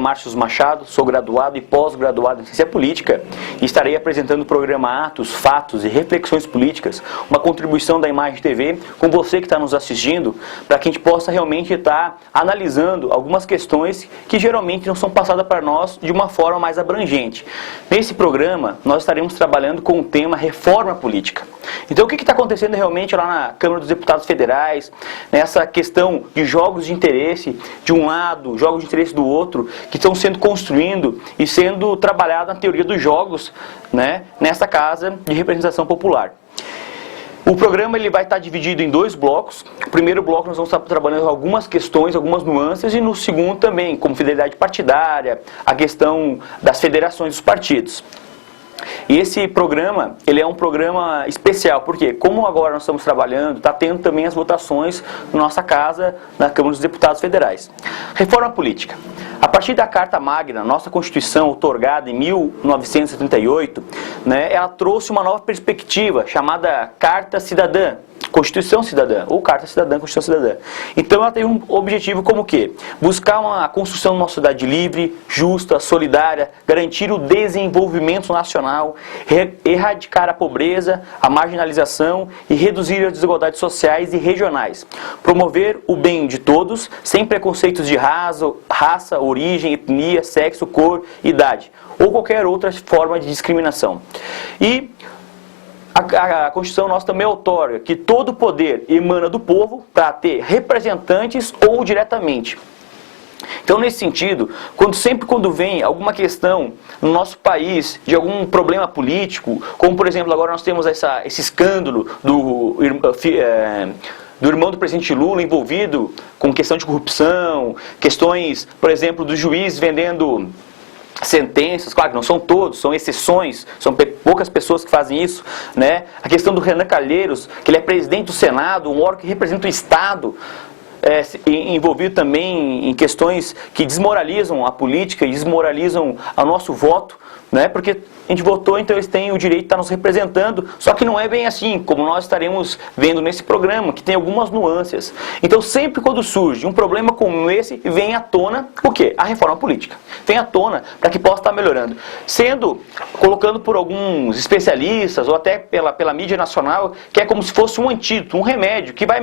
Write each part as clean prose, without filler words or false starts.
Márcio Machado, sou graduado e pós-graduado em Ciência Política e estarei apresentando o programa Atos, Fatos e Reflexões Políticas, uma contribuição da Imagem TV com você que está nos assistindo, para que a gente possa realmente estar analisando algumas questões que geralmente não são passadas para nós de uma forma mais abrangente. Nesse programa, nós estaremos trabalhando com o tema Reforma Política. Então, o que está acontecendo realmente lá na Câmara dos Deputados Federais, nessa questão de jogos de interesse de um lado, jogos de interesse do outro, que estão sendo construindo e sendo trabalhados na teoria dos jogos, né, nessa Casa de Representação Popular. O programa ele vai estar dividido em dois blocos. O primeiro bloco nós vamos estar trabalhando algumas questões, algumas nuances, e no segundo também, como fidelidade partidária, a questão das federações dos partidos. E esse programa, ele é um programa especial, porque como agora nós estamos trabalhando, está tendo também as votações na nossa casa, na Câmara dos Deputados Federais. Reforma política. A partir da Carta Magna, nossa Constituição, outorgada em 1978, né, ela trouxe uma nova perspectiva, chamada Carta Cidadã, Constituição Cidadã, ou Carta Cidadã, Constituição Cidadã. Então ela tem um objetivo como o quê? Buscar uma construção de uma sociedade livre, justa, solidária, garantir o desenvolvimento nacional, erradicar a pobreza, a marginalização e reduzir as desigualdades sociais e regionais. Promover o bem de todos, sem preconceitos de raça, origem, etnia, sexo, cor, idade, ou qualquer outra forma de discriminação. E a Constituição nossa também outorga que todo poder emana do povo para ter representantes ou diretamente. Então, nesse sentido, sempre quando vem alguma questão no nosso país de algum problema político, como por exemplo agora nós temos esse escândalo do irmão do presidente Lula envolvido com questão de corrupção, questões, por exemplo, do juiz vendendo sentenças, claro que não são todos, são exceções, são poucas pessoas que fazem isso, né? A questão do Renan Calheiros, que ele é presidente do Senado, um órgão que representa o Estado, envolvido também em questões que desmoralizam a política e desmoralizam o nosso voto, né? Porque a gente votou, então eles têm o direito de estar nos representando, só que não é bem assim, como nós estaremos vendo nesse programa, que tem algumas nuances. Então, sempre quando surge um problema como esse, vem à tona o quê? A reforma política. Vem à tona para que possa estar melhorando. Colocando por alguns especialistas, ou até pela mídia nacional, que é como se fosse um antídoto, um remédio, que vai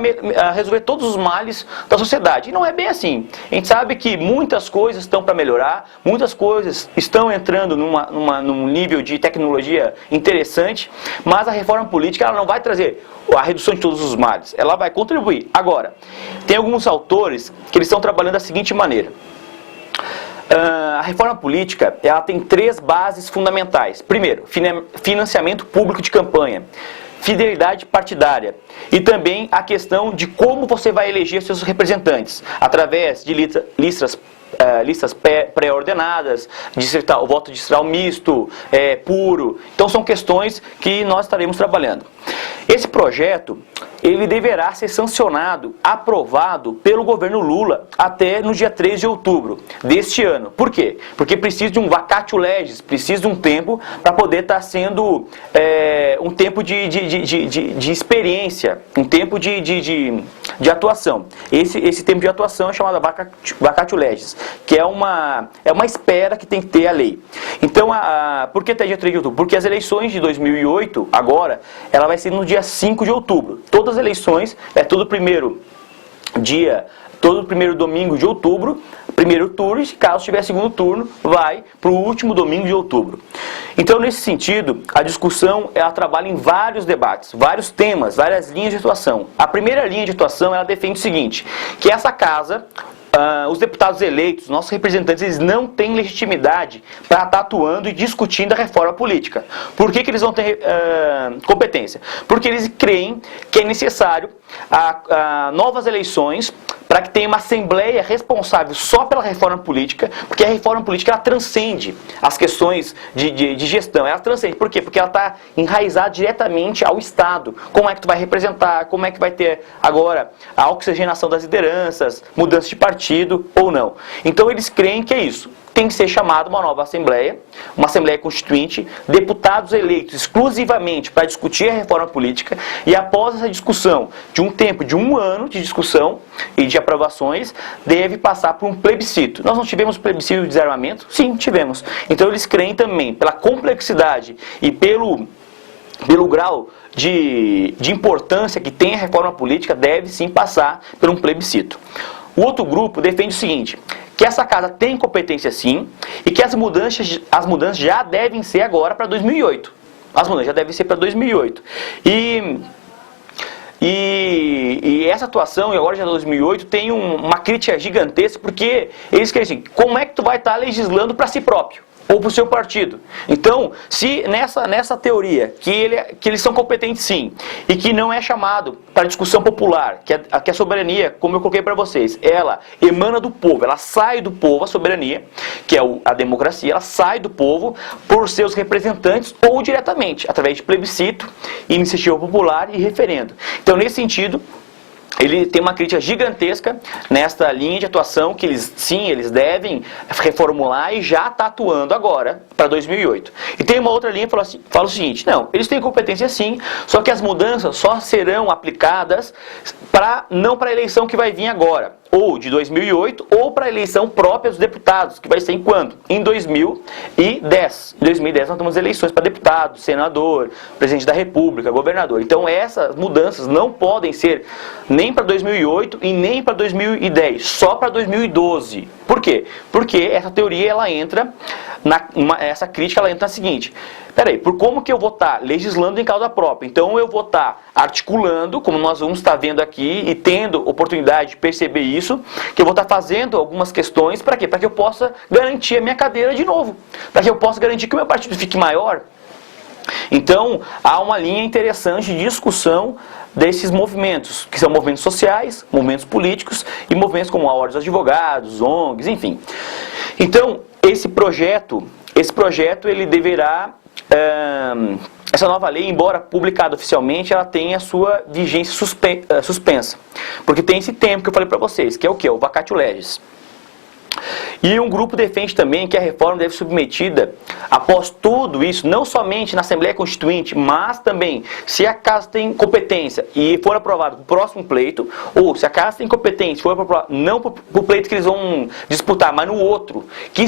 resolver todos os males da sociedade. E não é bem assim. A gente sabe que muitas coisas estão para melhorar, muitas coisas estão entrando num nível de tecnologia interessante, mas a reforma política ela não vai trazer a redução de todos os males, ela vai contribuir. Agora, tem alguns autores que eles estão trabalhando da seguinte maneira. A reforma política ela tem três bases fundamentais. Primeiro, financiamento público de campanha, fidelidade partidária e também a questão de como você vai eleger seus representantes, através de listas pré-ordenadas, o voto distrital misto, puro. Então são questões que nós estaremos trabalhando. Esse projeto, ele deverá ser sancionado, aprovado pelo governo Lula até no dia 3 de outubro deste ano. Por quê? Porque precisa de um vacatio legis, precisa de um tempo para poder estar sendo um tempo de experiência, um tempo de atuação. Esse tempo de atuação é chamado vacatio legis, que é uma espera que tem que ter a lei. Então, por que até dia 3 de outubro? Porque as eleições de 2008, agora, ela vai ser no dia 5 de outubro. Todas as eleições, todo primeiro domingo de outubro, primeiro turno, e se caso tiver segundo turno, vai para o último domingo de outubro. Então, nesse sentido, a discussão, ela trabalha em vários debates, vários temas, várias linhas de atuação. A primeira linha de atuação, ela defende o seguinte, que essa casa, os deputados eleitos, nossos representantes, eles não têm legitimidade para estar atuando e discutindo a reforma política. Por que eles vão ter competência? Porque eles creem que é necessário novas eleições para que tenha uma assembleia responsável só pela reforma política, porque a reforma política ela transcende as questões de gestão, ela transcende. Por quê? Porque ela está enraizada diretamente ao Estado. Como é que tu vai representar, como é que vai ter agora a oxigenação das lideranças, mudança de partido ou não. Então eles creem que é isso. tem que ser chamada uma nova Assembleia, uma Assembleia Constituinte, deputados eleitos exclusivamente para discutir a reforma política, e após essa discussão, de um tempo de 1 ano de discussão e de aprovações, deve passar por um plebiscito. Nós não tivemos plebiscito de desarmamento? Sim, tivemos. Então eles creem também, pela complexidade e pelo grau de importância que tem a reforma política, deve sim passar por um plebiscito. O outro grupo defende o seguinte, que essa casa tem competência sim, e que as mudanças já devem ser agora para 2008. As mudanças já devem ser para 2008. E essa atuação, e agora já 2008, tem uma crítica gigantesca, porque eles querem assim, como é que tu vai estar legislando para si próprio? Ou para o seu partido. Então, se nessa teoria, que eles são competentes sim, e que não é chamado para discussão popular, que a soberania, como eu coloquei para vocês, ela emana do povo, ela sai do povo, a soberania, que é a democracia, ela sai do povo por seus representantes ou diretamente, através de plebiscito, iniciativa popular e referendo. Então, nesse sentido, ele tem uma crítica gigantesca nesta linha de atuação que eles devem reformular e já está atuando agora para 2008. E tem uma outra linha que fala o seguinte, não, eles têm competência sim, só que as mudanças só serão aplicadas não para a eleição que vai vir agora, ou de 2008, ou para a eleição própria dos deputados, que vai ser em quando? Em 2010. Em 2010 nós temos eleições para deputado, senador, presidente da república, governador. Então essas mudanças não podem ser nem para 2008 e nem para 2010, só para 2012. Por quê? Porque essa teoria, ela entra, essa crítica, ela entra na seguinte, peraí, por como que eu vou estar legislando em causa própria? Então eu vou estar articulando, como nós vamos estar vendo aqui, e tendo oportunidade de perceber isso, que eu vou estar fazendo algumas questões, para quê? Para que eu possa garantir a minha cadeira de novo, para que eu possa garantir que o meu partido fique maior. Então, há uma linha interessante de discussão desses movimentos, que são movimentos sociais, movimentos políticos e movimentos como a Ordem dos Advogados, ONGs, enfim. Então, esse projeto ele deverá, essa nova lei, embora publicada oficialmente, ela tem a sua vigência suspensa. Porque tem esse tempo que eu falei para vocês, que é o quê? O vacatio legis. E um grupo defende também que a reforma deve ser submetida, após tudo isso, não somente na Assembleia Constituinte, mas também, se a casa tem competência e for aprovado para o próximo pleito, ou se a casa tem competência e for aprovado, não para o pleito que eles vão disputar, mas no outro, que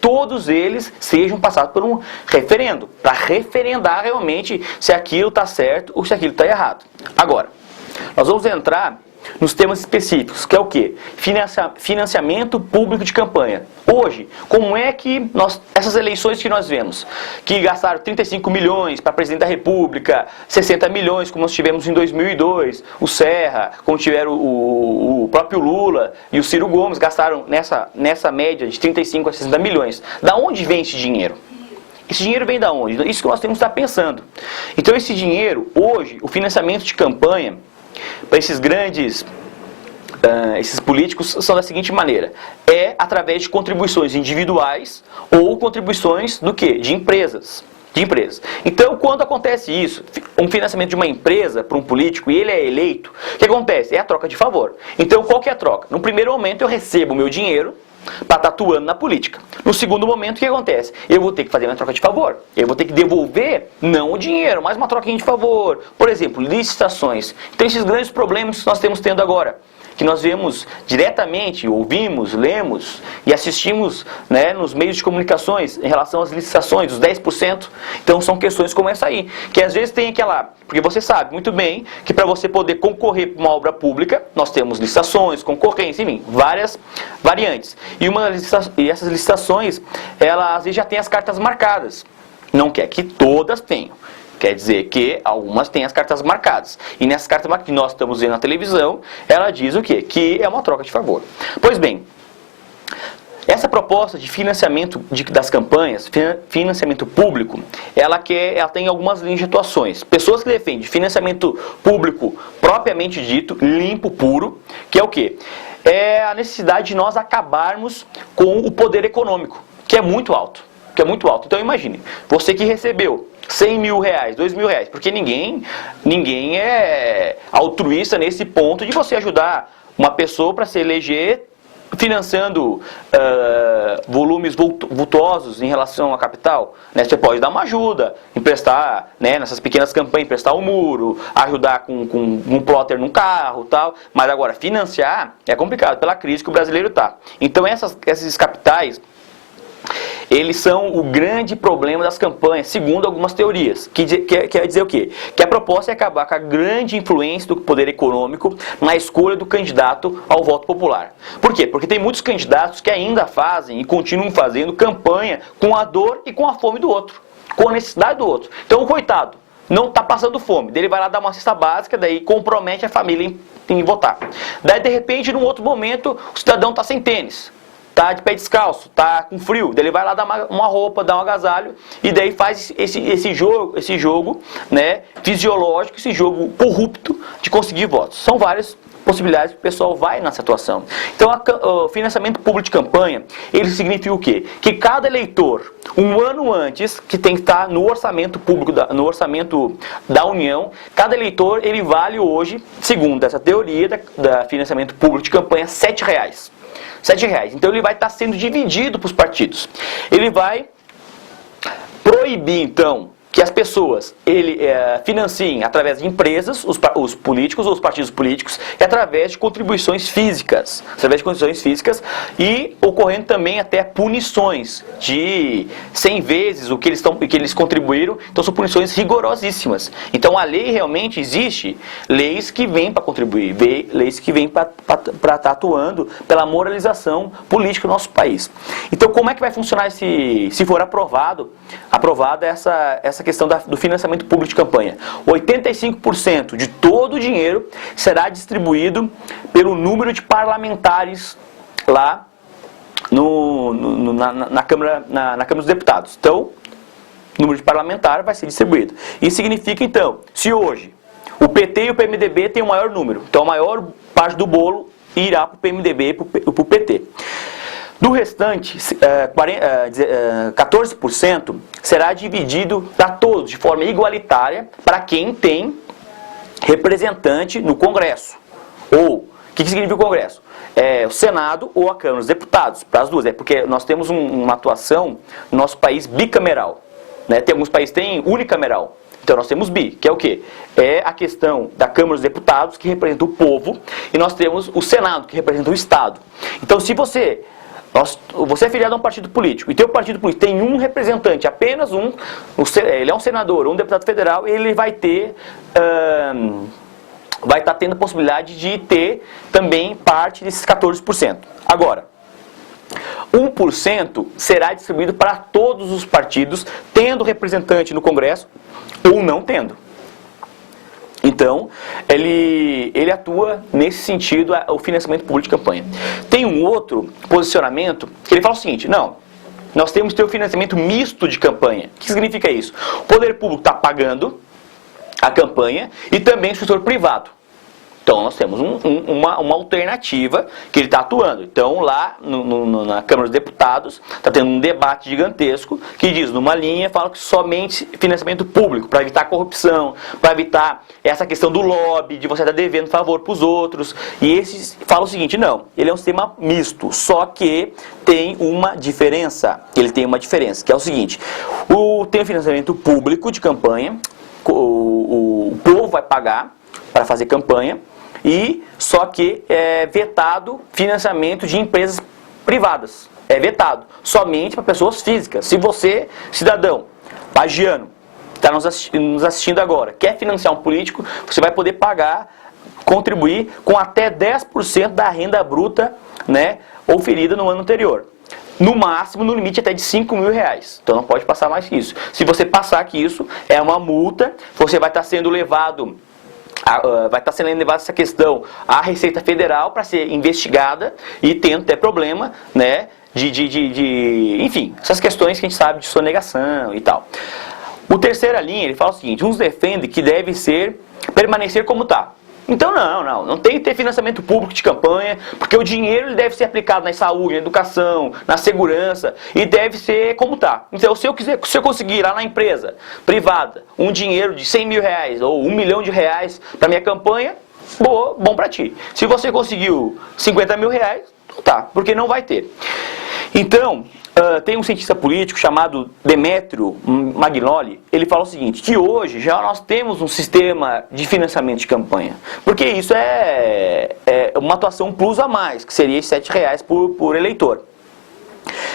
todos eles sejam passados por um referendo, para referendar realmente se aquilo está certo ou se aquilo está errado. Agora, nós vamos entrar nos temas específicos, que é o quê? Financiamento público de campanha. Hoje, como é que essas eleições que nós vemos, que gastaram 35 milhões para presidente da República, 60 milhões como nós tivemos em 2002, o Serra, como tiveram o próprio Lula e o Ciro Gomes, gastaram nessa média de 35 a 60 milhões. Da onde vem esse dinheiro? Esse dinheiro vem da onde? Isso que nós temos que estar pensando. Então esse dinheiro, hoje, o financiamento de campanha, para esses grandes, esses políticos, são da seguinte maneira, é através de contribuições individuais ou contribuições do quê? De empresas. Então, quando acontece isso, um financiamento de uma empresa para um político e ele é eleito, o que acontece? É a troca de favor. Então, qual que é a troca? No primeiro momento, eu recebo o meu dinheiro para estar atuando na política. No segundo momento, o que acontece? Eu vou ter que fazer uma troca de favor. Eu vou ter que devolver, não o dinheiro, mas uma troquinha de favor. Por exemplo, licitações. Então, esses grandes problemas que nós temos tendo agora, que nós vemos diretamente, ouvimos, lemos e assistimos, né, nos meios de comunicações em relação às licitações, os 10%. Então são questões como essa aí, que às vezes tem aquela... Porque você sabe muito bem que para você poder concorrer para uma obra pública, nós temos licitações, concorrência, enfim, várias variantes. E essas licitações, elas às vezes já têm as cartas marcadas. Não quer que todas tenham. Quer dizer que algumas têm as cartas marcadas. E nessas cartas marcadas que nós estamos vendo na televisão, ela diz o quê? Que é uma troca de favor. Pois bem, essa proposta de financiamento das campanhas, financiamento público, ela tem algumas linhas de atuações. Pessoas que defendem financiamento público propriamente dito, limpo, puro, que é o quê? É a necessidade de nós acabarmos com o poder econômico, que é muito alto. Então imagine, você que recebeu 100 mil reais, 2 mil reais, porque ninguém é altruísta nesse ponto de você ajudar uma pessoa para se eleger financiando volumes vultuosos em relação à capital, né? Você pode dar uma ajuda, emprestar, né, nessas pequenas campanhas, emprestar um muro, ajudar com um plotter num carro, tal. Mas agora, financiar é complicado pela crise que o brasileiro está. Então esses capitais, eles são o grande problema das campanhas, segundo algumas teorias. Que quer dizer o quê? Que a proposta é acabar com a grande influência do poder econômico na escolha do candidato ao voto popular. Por quê? Porque tem muitos candidatos que ainda fazem e continuam fazendo campanha com a dor e com a fome do outro, com a necessidade do outro. Então, o coitado não está passando fome, daí ele vai lá dar uma cesta básica, daí compromete a família em votar. Daí, de repente, num outro momento, o cidadão está sem tênis, tá de pé descalço, tá com frio, daí ele vai lá dar uma roupa, dar um agasalho, e daí faz esse jogo, né, fisiológico, esse jogo corrupto de conseguir votos. São várias possibilidades que o pessoal vai nessa atuação. Então, o financiamento público de campanha, ele significa o quê? Que cada eleitor, um ano antes, que tem que estar no orçamento público, no orçamento da União, cada eleitor, ele vale hoje, segundo essa teoria da financiamento público de campanha, R$ 7,00. R$7,00. Então ele vai estar sendo dividido para os partidos. Ele vai proibir, então, que as pessoas financiem através de empresas, os políticos ou os partidos políticos, e através de contribuições físicas. E ocorrendo também até punições de 100 vezes o que eles contribuíram. Então são punições rigorosíssimas. Então a lei realmente existe, leis que vêm para contribuir, leis que vêm para estar atuando pela moralização política do nosso país. Então como é que vai funcionar se for aprovada essa questão do financiamento público de campanha? 85% de todo o dinheiro será distribuído pelo número de parlamentares lá na Câmara dos Deputados. Então, o número de parlamentares vai ser distribuído. Isso significa, então, se hoje o PT e o PMDB têm o maior número, então a maior parte do bolo irá para o PMDB e para o PT. Do restante, 14% será dividido para todos, de forma igualitária, para quem tem representante no Congresso. Ou, o que significa o Congresso? O Senado ou a Câmara dos Deputados, para as duas. Porque nós temos uma atuação no nosso país bicameral, né? Tem alguns países que têm unicameral. Então nós temos bi, que é o quê? É a questão da Câmara dos Deputados, que representa o povo, e nós temos o Senado, que representa o Estado. Então se você é filiado a um partido político, e teu partido político tem um representante, apenas um, ele é um senador ou um deputado federal, ele vai estar tendo a possibilidade de ter também parte desses 14%. Agora, 1% será distribuído para todos os partidos, tendo representante no Congresso ou não tendo. Então, ele atua nesse sentido, o financiamento público de campanha. Tem um outro posicionamento que ele fala o seguinte: não, nós temos que ter o financiamento misto de campanha. O que significa isso? O poder público está pagando a campanha e também o setor privado. Então, nós temos uma alternativa que ele está atuando. Então, lá na Câmara dos Deputados, está tendo um debate gigantesco que diz, numa linha, fala que somente financiamento público, para evitar corrupção, para evitar essa questão do lobby, de você estar devendo favor para os outros. E esse fala o seguinte: não, ele é um sistema misto, só que tem uma diferença. Ele tem uma diferença, que é o seguinte: tem o financiamento público de campanha, o povo vai pagar para fazer campanha, e só que é vetado financiamento de empresas privadas. É vetado somente para pessoas físicas. Se você, cidadão, pagiano, está nos assistindo agora, quer financiar um político, você vai poder pagar, contribuir com até 10% da renda bruta, né, oferida no ano anterior. No máximo, no limite até de R$5.000. Então não pode passar mais que isso. Se você passar que isso, é uma multa, você vai estar sendo levado... vai estar sendo levada essa questão à Receita Federal para ser investigada e tendo até problema, né, enfim, essas questões que a gente sabe de sonegação e tal. O terceira linha, ele fala o seguinte: uns defendem que deve permanecer como está. Então não tem que ter financiamento público de campanha, porque o dinheiro ele deve ser aplicado na saúde, na educação, na segurança, e deve ser como está. Então, se eu conseguir lá na empresa privada um dinheiro de R$100.000 ou R$1 milhão para minha campanha, bom para ti. Se você conseguiu R$50.000, Não tá, porque não vai ter. Então, tem um cientista político chamado Demetrio Magnoli, ele fala o seguinte, que hoje já nós temos um sistema de financiamento de campanha, porque isso é uma atuação plus a mais, que seria R$7 por eleitor.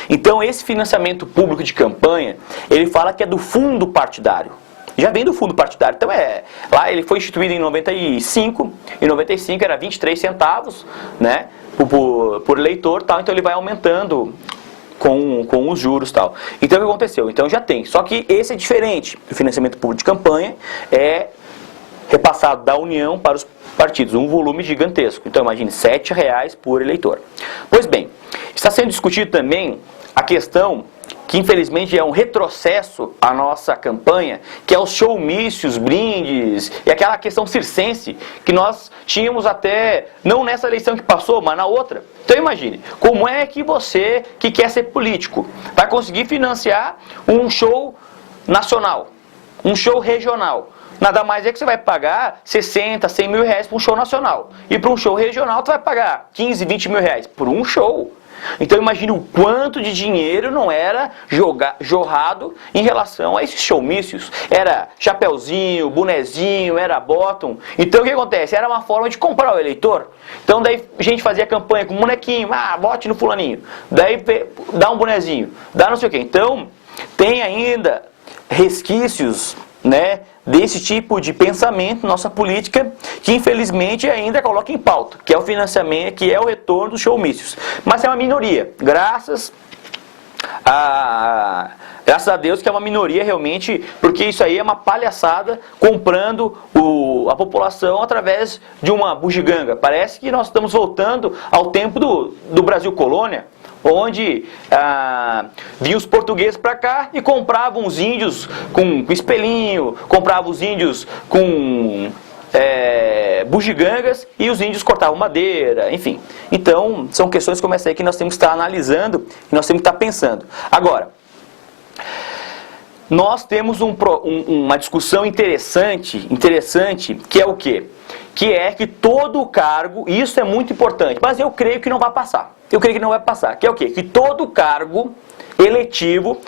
Então esse financiamento público de campanha, ele fala que é do fundo partidário. Já vem do fundo partidário, então lá ele foi instituído em 95, em 95 era 23 centavos, né, por eleitor, tal, então ele vai aumentando com os juros e tal. Então o que aconteceu? Então já tem, só que esse é diferente. O financiamento público de campanha é repassado da União para os partidos, um volume gigantesco. Então imagine, R$7 por eleitor. Pois bem, está sendo discutido também a questão que infelizmente é um retrocesso à nossa campanha, que é os showmícios, brindes, e aquela questão circense que nós tínhamos até, não nessa eleição que passou, mas na outra. Então imagine, como é que você, que quer ser político, vai conseguir financiar um show nacional, um show regional? Nada mais é que você vai pagar 60, 100 mil reais para um show nacional. E para um show regional você vai pagar 15, 20 mil reais por um show. Então imagine o quanto de dinheiro não era jorrado em relação a esses showmícios. Era chapeuzinho, bonezinho, era bottom. Então o que acontece? Era uma forma de comprar o eleitor. Então daí a gente fazia campanha com bonequinho, bote no fulaninho. Daí dá um bonezinho, dá não sei o quê. Então tem ainda resquícios, né, desse tipo de pensamento, nossa política, que infelizmente ainda coloca em pauta, que é o financiamento, que é o retorno dos showmícios. Mas é uma minoria, graças a Deus que é uma minoria realmente, porque isso aí é uma palhaçada, comprando a população através de uma bugiganga. Parece que nós estamos voltando ao tempo do Brasil colônia, onde vinham os portugueses para cá e compravam os índios com espelhinho, compravam os índios com bugigangas e os índios cortavam madeira, enfim. Então, são questões como essa aí que nós temos que estar analisando e nós temos que estar pensando. Agora, nós temos uma discussão interessante, que é o quê? Que é que todo cargo, e isso é muito importante, mas eu creio que não vai passar. Que é o quê? Que todo cargo eletivo,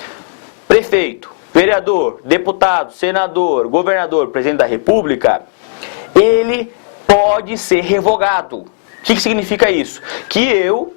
prefeito, vereador, deputado, senador, governador, presidente da república, ele pode ser revogado. O que significa isso? Que eu,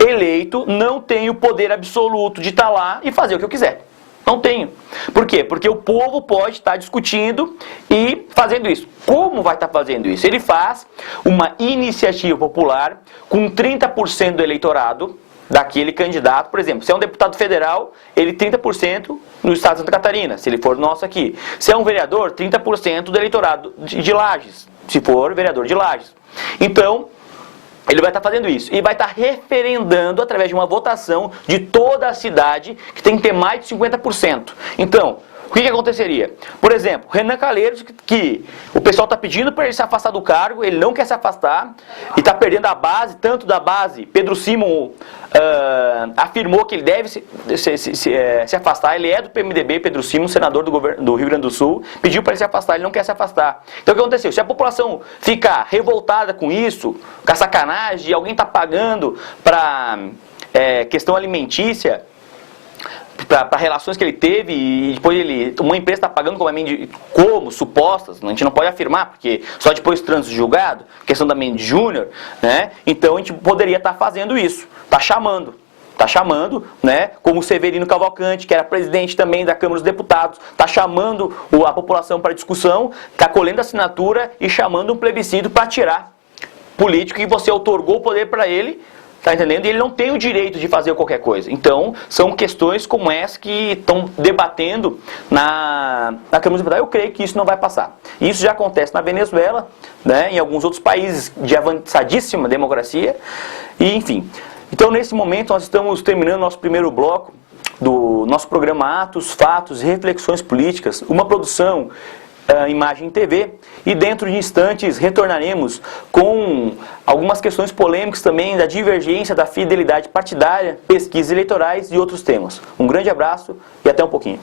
eleito, não tenho poder absoluto de estar lá e fazer o que eu quiser. Não tenho. Por quê? Porque o povo pode estar discutindo e fazendo isso. Como vai estar fazendo isso? Ele faz uma iniciativa popular com 30% do eleitorado daquele candidato. Por exemplo, se é um deputado federal, ele 30% no estado de Santa Catarina, se ele for nosso aqui. Se é um vereador, 30% do eleitorado de Lages, se for vereador de Lages. Então, ele vai estar fazendo isso e vai estar referendando através de uma votação de toda a cidade que tem que ter mais de 50%. Então, o que aconteceria? Por exemplo, Renan Calheiros, que o pessoal está pedindo para ele se afastar do cargo, ele não quer se afastar e está perdendo a base, tanto da base. Pedro Simon afirmou que ele deve se afastar, ele é do PMDB, Pedro Simon, senador do Rio Grande do Sul, pediu para ele se afastar, ele não quer se afastar. Então o que aconteceu? Se a população ficar revoltada com isso, com a sacanagem, e alguém está pagando para questão alimentícia, para relações que ele teve e depois uma empresa está pagando como supostas, a gente não pode afirmar, porque só depois trânsito julgado, questão da Mendes Júnior, né? Então a gente poderia estar fazendo isso, está chamando, né? Como o Severino Cavalcante, que era presidente também da Câmara dos Deputados, está chamando a população para discussão, está colhendo assinatura e chamando um plebiscito para tirar político que você outorgou o poder para ele. Tá entendendo? E ele não tem o direito de fazer qualquer coisa. Então, são questões como essa que estão debatendo na Câmara dos Deputados. Eu creio que isso não vai passar. Isso já acontece na Venezuela, né, em alguns outros países de avançadíssima democracia. E, enfim. Então, nesse momento, nós estamos terminando nosso primeiro bloco do nosso programa Atos, Fatos e Reflexões Políticas, uma produção Imagem TV, e dentro de instantes retornaremos com algumas questões polêmicas também da divergência da fidelidade partidária, pesquisas eleitorais e outros temas. Um grande abraço e até um pouquinho.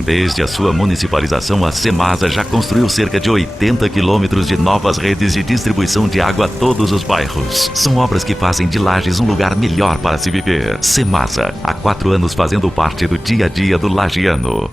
Desde a sua municipalização, a Cemasa já construiu cerca de 80 quilômetros de novas redes de distribuição de água a todos os bairros. São obras que fazem de Lages um lugar melhor para se viver. Cemasa, há 4 anos fazendo parte do dia a dia do lagiano.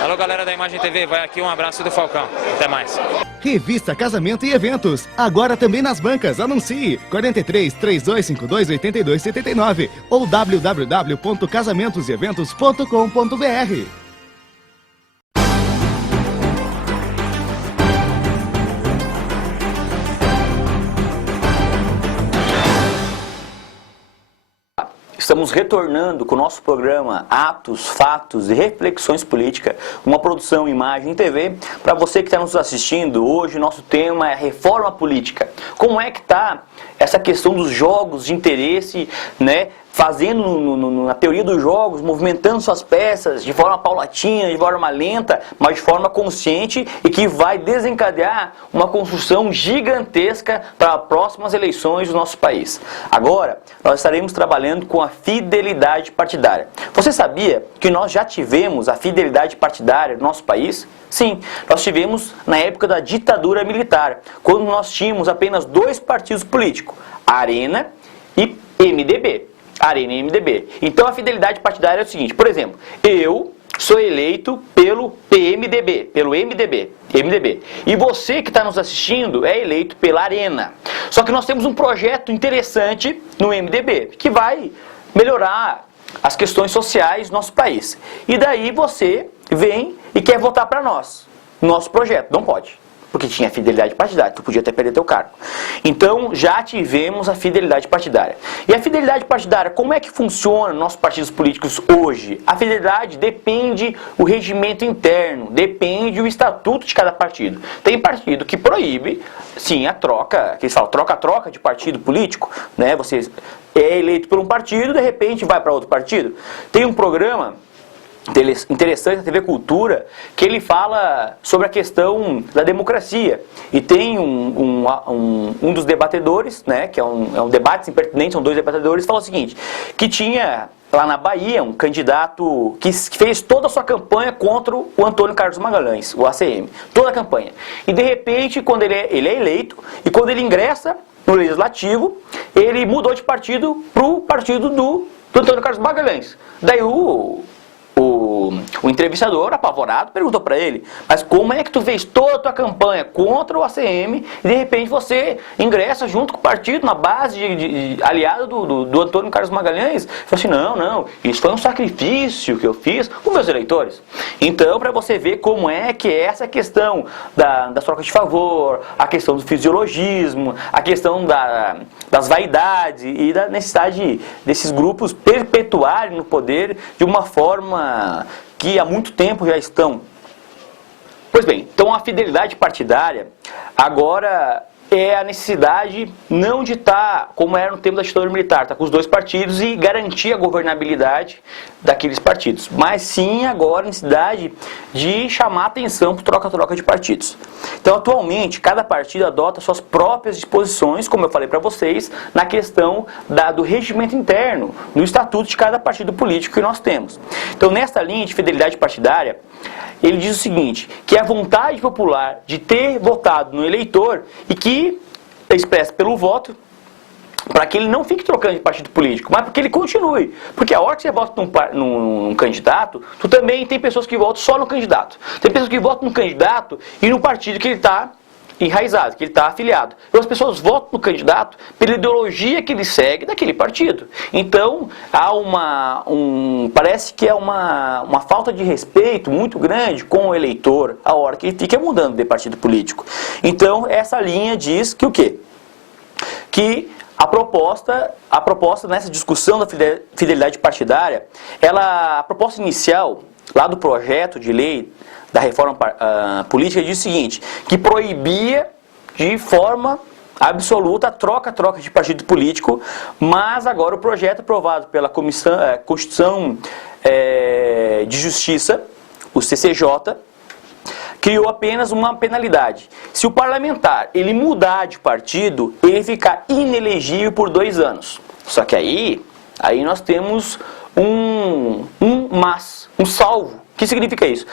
Alô, galera da Imagem TV, vai aqui um abraço do Falcão. Até mais. Revista Casamento e Eventos, agora também nas bancas. Anuncie 43 3252 8279 ou www.casamentoseventos.com.br. Estamos retornando com o nosso programa Atos, Fatos e Reflexões Políticas, uma produção Imagem e TV. Para você que está nos assistindo, hoje o nosso tema é reforma política. Como é que está essa questão dos jogos de interesse, né? Fazendo na teoria dos jogos, movimentando suas peças de forma paulatina, de forma lenta, mas de forma consciente e que vai desencadear uma construção gigantesca para as próximas eleições do nosso país. Agora, nós estaremos trabalhando com a fidelidade partidária. Você sabia que nós já tivemos a fidelidade partidária no nosso país? Sim, nós tivemos na época da ditadura militar, quando nós tínhamos apenas 2 partidos políticos, Arena e MDB. Arena e MDB. Então a fidelidade partidária é o seguinte, por exemplo, eu sou eleito pelo PMDB, pelo MDB. E você que está nos assistindo é eleito pela Arena. Só que nós temos um projeto interessante no MDB, que vai melhorar as questões sociais do nosso país. E daí você vem e quer votar para nós, nosso projeto. Não pode. Porque tinha fidelidade partidária, tu podia até perder teu cargo. Então, já tivemos a fidelidade partidária. E a fidelidade partidária, como é que funciona nos nossos partidos políticos hoje? A fidelidade depende do regimento interno, depende do estatuto de cada partido. Tem partido que proíbe, sim, a troca, que eles falam troca-troca de partido político, né? Você é eleito por um partido, de repente vai para outro partido. Tem um programa interessante na TV Cultura, que ele fala sobre a questão da democracia. E tem um dos debatedores, né, que é um debate impertinente, são 2 debatedores, fala o seguinte, que tinha lá na Bahia um candidato que fez toda a sua campanha contra o Antônio Carlos Magalhães, o ACM, toda a campanha. E de repente, quando ele é eleito, e quando ele ingressa no Legislativo, ele mudou de partido para o partido do Antônio Carlos Magalhães. Daí o entrevistador, apavorado, perguntou para ele, mas como é que tu fez toda a tua campanha contra o ACM e de repente você ingressa junto com o partido na base de aliado do Antônio Carlos Magalhães? Ele falou assim, não, isso foi um sacrifício que eu fiz com meus eleitores. Então, para você ver como é que é essa questão das trocas de favor, a questão do fisiologismo, a questão das vaidades e da necessidade desses grupos perpetuarem no poder de uma forma que há muito tempo já estão. Pois bem, então a fidelidade partidária agora é a necessidade não de estar, como era no tempo da ditadura militar, estar com os 2 partidos e garantir a governabilidade daqueles partidos, mas sim agora a necessidade de chamar atenção para o troca-troca de partidos. Então, atualmente, cada partido adota suas próprias disposições, como eu falei para vocês, na questão do regimento interno, no estatuto de cada partido político que nós temos. Então, nesta linha de fidelidade partidária, ele diz o seguinte, que é a vontade popular de ter votado no eleitor e que é expressa pelo voto, para que ele não fique trocando de partido político, mas para que ele continue. Porque a hora que você vota num candidato, tu também tem pessoas que votam só no candidato. Tem pessoas que votam no candidato e no partido que ele está enraizado, que ele está afiliado. Então as pessoas votam no candidato pela ideologia que ele segue daquele partido. Então há parece que é uma falta de respeito muito grande com o eleitor a hora que ele fica mudando de partido político. Então essa linha diz que o quê? Que a proposta nessa discussão da fidelidade partidária, a proposta inicial lá do projeto de lei da reforma política diz o seguinte, que proibia de forma absoluta a troca de partido político, mas agora o projeto aprovado pela Constituição de Justiça, o CCJ, criou apenas uma penalidade. Se o parlamentar ele mudar de partido, ele ficar inelegível por 2 anos. Só que aí nós temos um salvo. O que significa isso?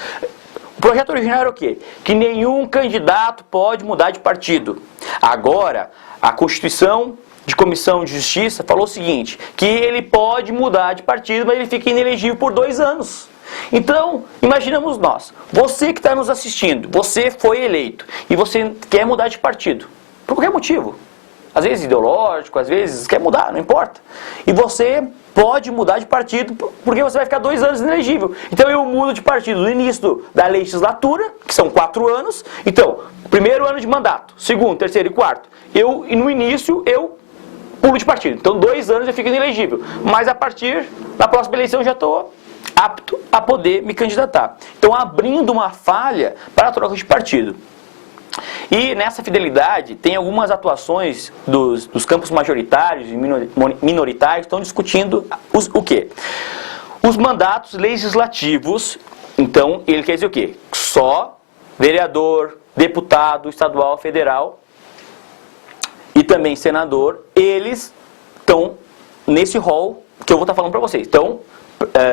O projeto original era o quê? Que nenhum candidato pode mudar de partido. Agora, a Constituição de Comissão de Justiça falou o seguinte, que ele pode mudar de partido, mas ele fica inelegível por 2 anos. Então, imaginamos nós, você que está nos assistindo, você foi eleito e você quer mudar de partido, por qualquer motivo. Às vezes ideológico, às vezes quer mudar, não importa. E você pode mudar de partido porque você vai ficar 2 anos inelegível. Então eu mudo de partido no início da legislatura, que são 4 anos. Então, primeiro ano de mandato, segundo, terceiro e quarto. E no início eu pulo de partido. Então 2 anos eu fico inelegível. Mas a partir da próxima eleição eu já estou apto a poder me candidatar. Então abrindo uma falha para a troca de partido. E nessa fidelidade tem algumas atuações dos campos majoritários e minoritários que estão discutindo o quê? Os mandatos legislativos. Então ele quer dizer o quê? Só vereador, deputado estadual, federal e também senador, eles estão nesse rol que eu vou estar falando para vocês. Então,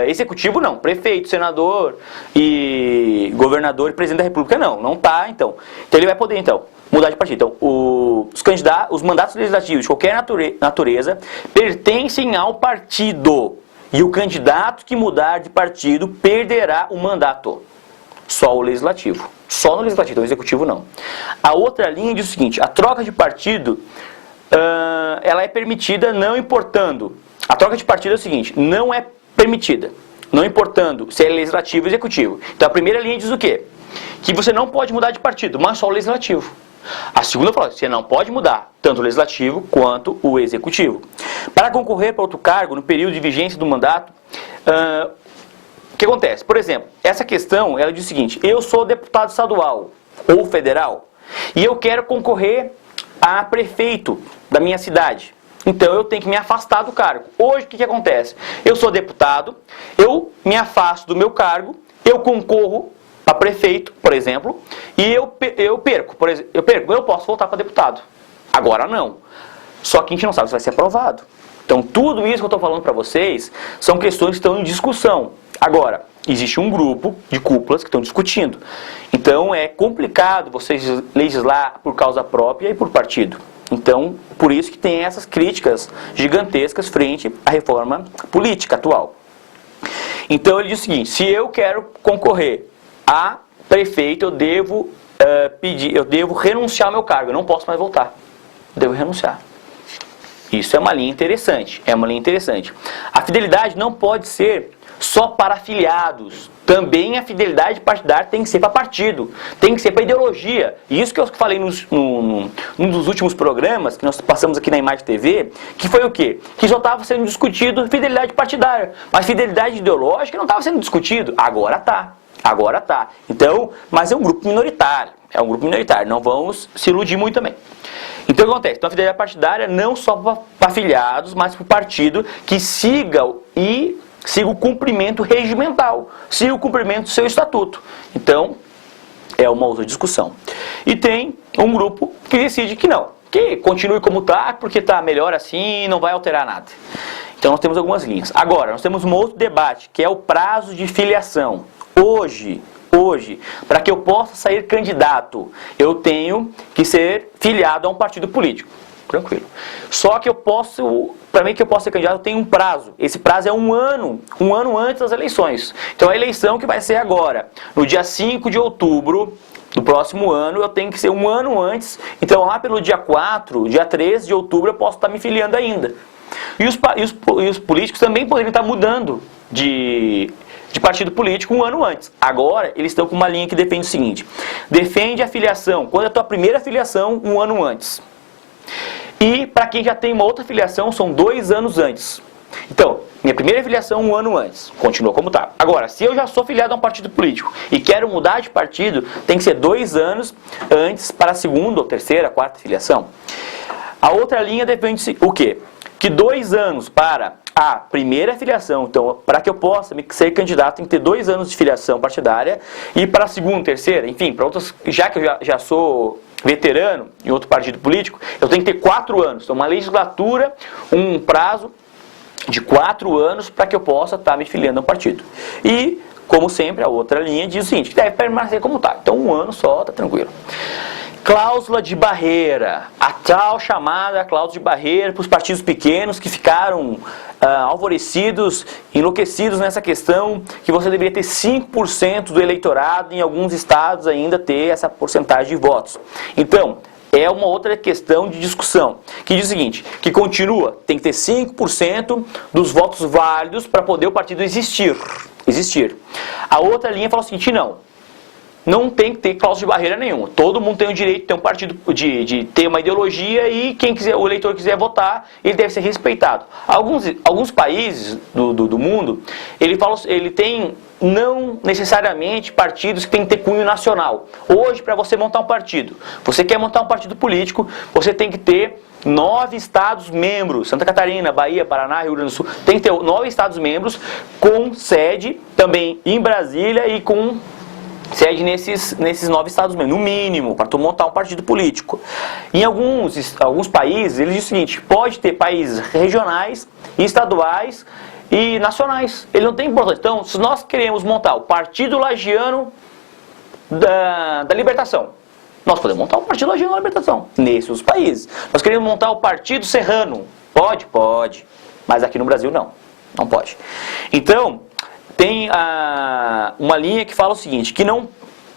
executivo não, prefeito, senador e governador e presidente da república não está, então ele vai poder mudar de partido. Então os mandatos legislativos de qualquer natureza pertencem ao partido e o candidato que mudar de partido perderá o mandato. Só o legislativo, só no legislativo, o executivo não. A outra linha diz o seguinte, a troca de partido ela é permitida não importando, a troca de partido é o seguinte, não é permitida, não importando se é legislativo ou executivo. Então a primeira linha diz o quê? Que você não pode mudar de partido, mas só o legislativo. A segunda fala, você não pode mudar tanto o legislativo quanto o executivo. Para concorrer para outro cargo no período de vigência do mandato, o que acontece? Por exemplo, essa questão, ela diz o seguinte, eu sou deputado estadual ou federal e eu quero concorrer a prefeito da minha cidade. Então eu tenho que me afastar do cargo. Hoje o que acontece? Eu sou deputado, eu me afasto do meu cargo, eu concorro a prefeito, por exemplo, e eu perco. Eu posso voltar para deputado. Agora não. Só que a gente não sabe se vai ser aprovado. Então tudo isso que eu estou falando para vocês são questões que estão em discussão. Agora, existe um grupo de cúpulas que estão discutindo. Então é complicado vocês legislar por causa própria e por partido. Então, por isso que tem essas críticas gigantescas frente à reforma política atual. Então ele diz o seguinte, se eu quero concorrer a prefeito, eu devo renunciar ao meu cargo, eu não posso mais voltar. Eu devo renunciar. Isso é uma linha interessante, A fidelidade não pode ser só para afiliados. Também a fidelidade partidária tem que ser para partido, tem que ser para ideologia. E isso que eu falei num dos últimos programas, que nós passamos aqui na Imagem TV, que foi o quê? Que só estava sendo discutido fidelidade partidária, mas fidelidade ideológica não estava sendo discutido. Agora está. Então, mas é um grupo minoritário, não vamos se iludir muito também. Então o que acontece? Então a fidelidade partidária não só para afiliados, mas para o partido que siga o cumprimento regimental, siga o cumprimento do seu estatuto. Então, é uma outra discussão. E tem um grupo que decide que não, que continue como está, porque está melhor assim, não vai alterar nada. Então nós temos algumas linhas. Agora, nós temos um outro debate, que é o prazo de filiação. Hoje, para que eu possa sair candidato, eu tenho que ser filiado a um partido político. Tranquilo. Só que para mim que eu possa ser candidato, eu tenho um prazo. Esse prazo é um ano antes das eleições. Então a eleição que vai ser agora, no dia 5 de outubro do próximo ano, eu tenho que ser um ano antes. Então lá pelo dia 4, dia 13 de outubro, eu posso estar me filiando ainda. E os políticos também poderiam estar mudando de partido político um ano antes. Agora, eles estão com uma linha que defende o seguinte, defende a filiação, quando é a tua primeira filiação, um ano antes. E para quem já tem uma outra filiação, são 2 anos antes. Então, minha primeira filiação, um ano antes. Continua como está. Agora, se eu já sou filiado a um partido político e quero mudar de partido, tem que ser 2 anos antes para a segunda, ou terceira, quarta filiação. A outra linha defende o quê? Que 2 anos para a primeira filiação, então, para que eu possa ser candidato, tem que ter 2 anos de filiação partidária, e para a segunda, terceira, enfim, para outras, já que eu já sou veterano em outro partido político, eu tenho que ter 4 anos. Então, uma legislatura, um prazo de 4 anos para que eu possa estar me filiando a um partido. E, como sempre, a outra linha diz o seguinte, que deve permanecer como está. Então, 1 ano só, está tranquilo. Cláusula de barreira, a tal chamada cláusula de barreira para os partidos pequenos que ficaram alvorecidos, enlouquecidos nessa questão que você deveria ter 5% do eleitorado, em alguns estados ainda ter essa porcentagem de votos. Então, é uma outra questão de discussão, que diz o seguinte, que continua, tem que ter 5% dos votos válidos para poder o partido existir. A outra linha fala o seguinte, não tem que ter cláusula de barreira nenhuma. Todo mundo tem o direito de ter um partido, de ter uma ideologia e quem quiser, o eleitor quiser votar, ele deve ser respeitado. Alguns países do mundo, ele tem não necessariamente partidos que têm que ter cunho nacional. Hoje, para você montar um partido, você quer montar um partido político, você tem que ter 9 estados membros, Santa Catarina, Bahia, Paraná, Rio Grande do Sul, tem que ter 9 estados membros com sede também em Brasília e com sede nesses 9 estados mesmo, no mínimo, para tu montar um partido político. Em alguns países, eles dizem o seguinte, pode ter países regionais, estaduais e nacionais. Ele não tem importância. Então, se nós queremos montar o Partido Lagiano da Libertação, nós podemos montar o Partido Lagiano da Libertação, nesses países. Nós queremos montar o Partido Serrano. Pode, mas aqui no Brasil não pode. Então, tem uma linha que fala o seguinte, que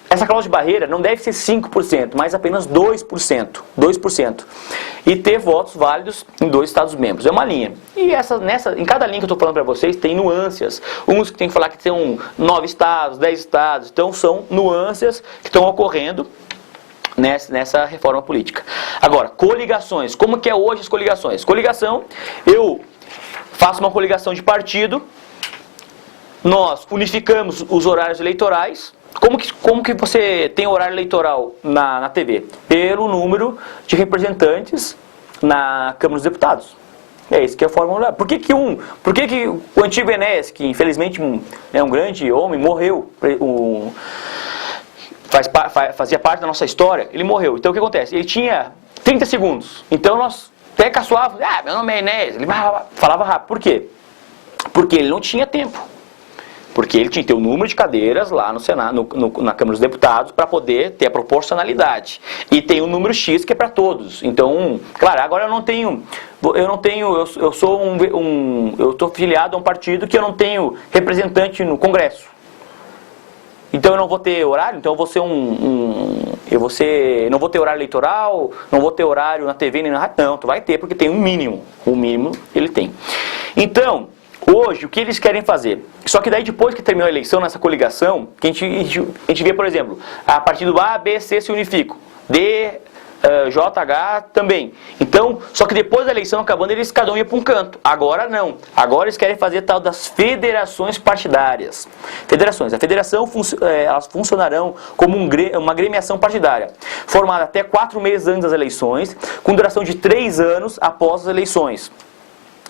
essa cláusula de barreira não deve ser 5%, mas apenas 2%. E ter votos válidos em 2 estados membros. É uma linha. E em cada linha que eu estou falando para vocês, tem nuances. Uns que tem que falar que são 9 estados, 10 estados. Então, são nuances que estão ocorrendo nessa reforma política. Agora, coligações. Como que é hoje as coligações? Coligação, eu faço uma coligação de partido, nós unificamos os horários eleitorais. Como que você tem horário eleitoral na TV? Pelo número de representantes na Câmara dos Deputados. É isso que é a fórmula. Por que o antigo Enéas, que infelizmente é um grande homem, morreu, fazia parte da nossa história, ele morreu. Então o que acontece? Ele tinha 30 segundos. Então nós até caçoávamos, meu nome é Enéas. Ele falava rápido. Por quê? Porque ele não tinha tempo. Porque ele tinha que ter o número de cadeiras lá no Senado, na Câmara dos Deputados, para poder ter a proporcionalidade. E tem um número X que é para todos. Então, claro, agora eu estou filiado a um partido que eu não tenho representante no Congresso. Então eu não vou ter horário, então eu vou ser não vou ter horário eleitoral, não vou ter horário na TV nem na rádio. Não, tu vai ter, porque tem um mínimo. O mínimo ele tem. Então, hoje, o que eles querem fazer? Só que daí, depois que terminou a eleição, nessa coligação, que a gente vê, por exemplo, a partido A, B, C se unificam. D, JH também. Então, só que depois da eleição acabando, cada um ia para um canto. Agora não. Agora eles querem fazer tal das federações partidárias. Federações. A federação, elas funcionarão como uma gremiação partidária, formada até 4 meses antes das eleições, com duração de 3 anos após as eleições.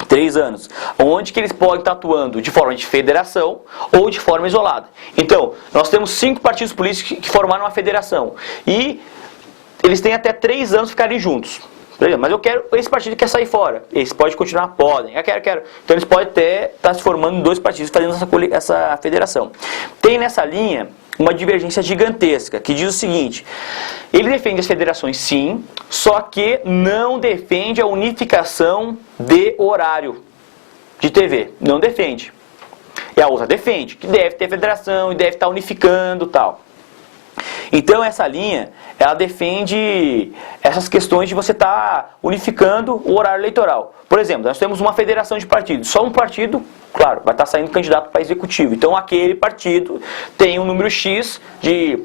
3 anos, onde que eles podem estar atuando de forma de federação ou de forma isolada. Então, nós temos 5 partidos políticos que formaram uma federação e eles têm até 3 anos ficarem juntos. Mas esse partido quer sair fora. Esse pode continuar? Podem. Eu quero. Então eles podem até estar se formando em 2 partidos fazendo essa federação. Tem nessa linha uma divergência gigantesca, que diz o seguinte, ele defende as federações sim, só que não defende a unificação de horário de TV, não defende. E a outra defende, que deve ter federação e deve estar unificando e tal. Então essa linha, ela defende essas questões de você estar unificando o horário eleitoral. Por exemplo, nós temos uma federação de partidos, só um partido, claro, vai estar saindo candidato para executivo. Então aquele partido tem um número X de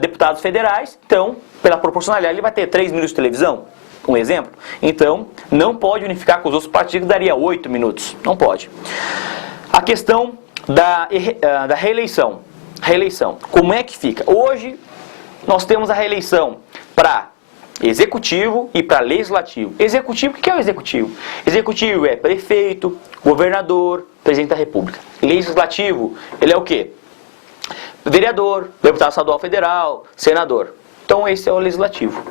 deputados federais, então pela proporcionalidade ele vai ter 3 minutos de televisão, um exemplo. Então não pode unificar com os outros partidos, daria 8 minutos, não pode. A questão da reeleição. Como é que fica? Hoje nós temos a reeleição para executivo e para legislativo. Executivo, o que é o executivo? Executivo é prefeito, governador, presidente da república. Legislativo, ele é o quê? Vereador, deputado estadual federal, senador. Então esse é o legislativo.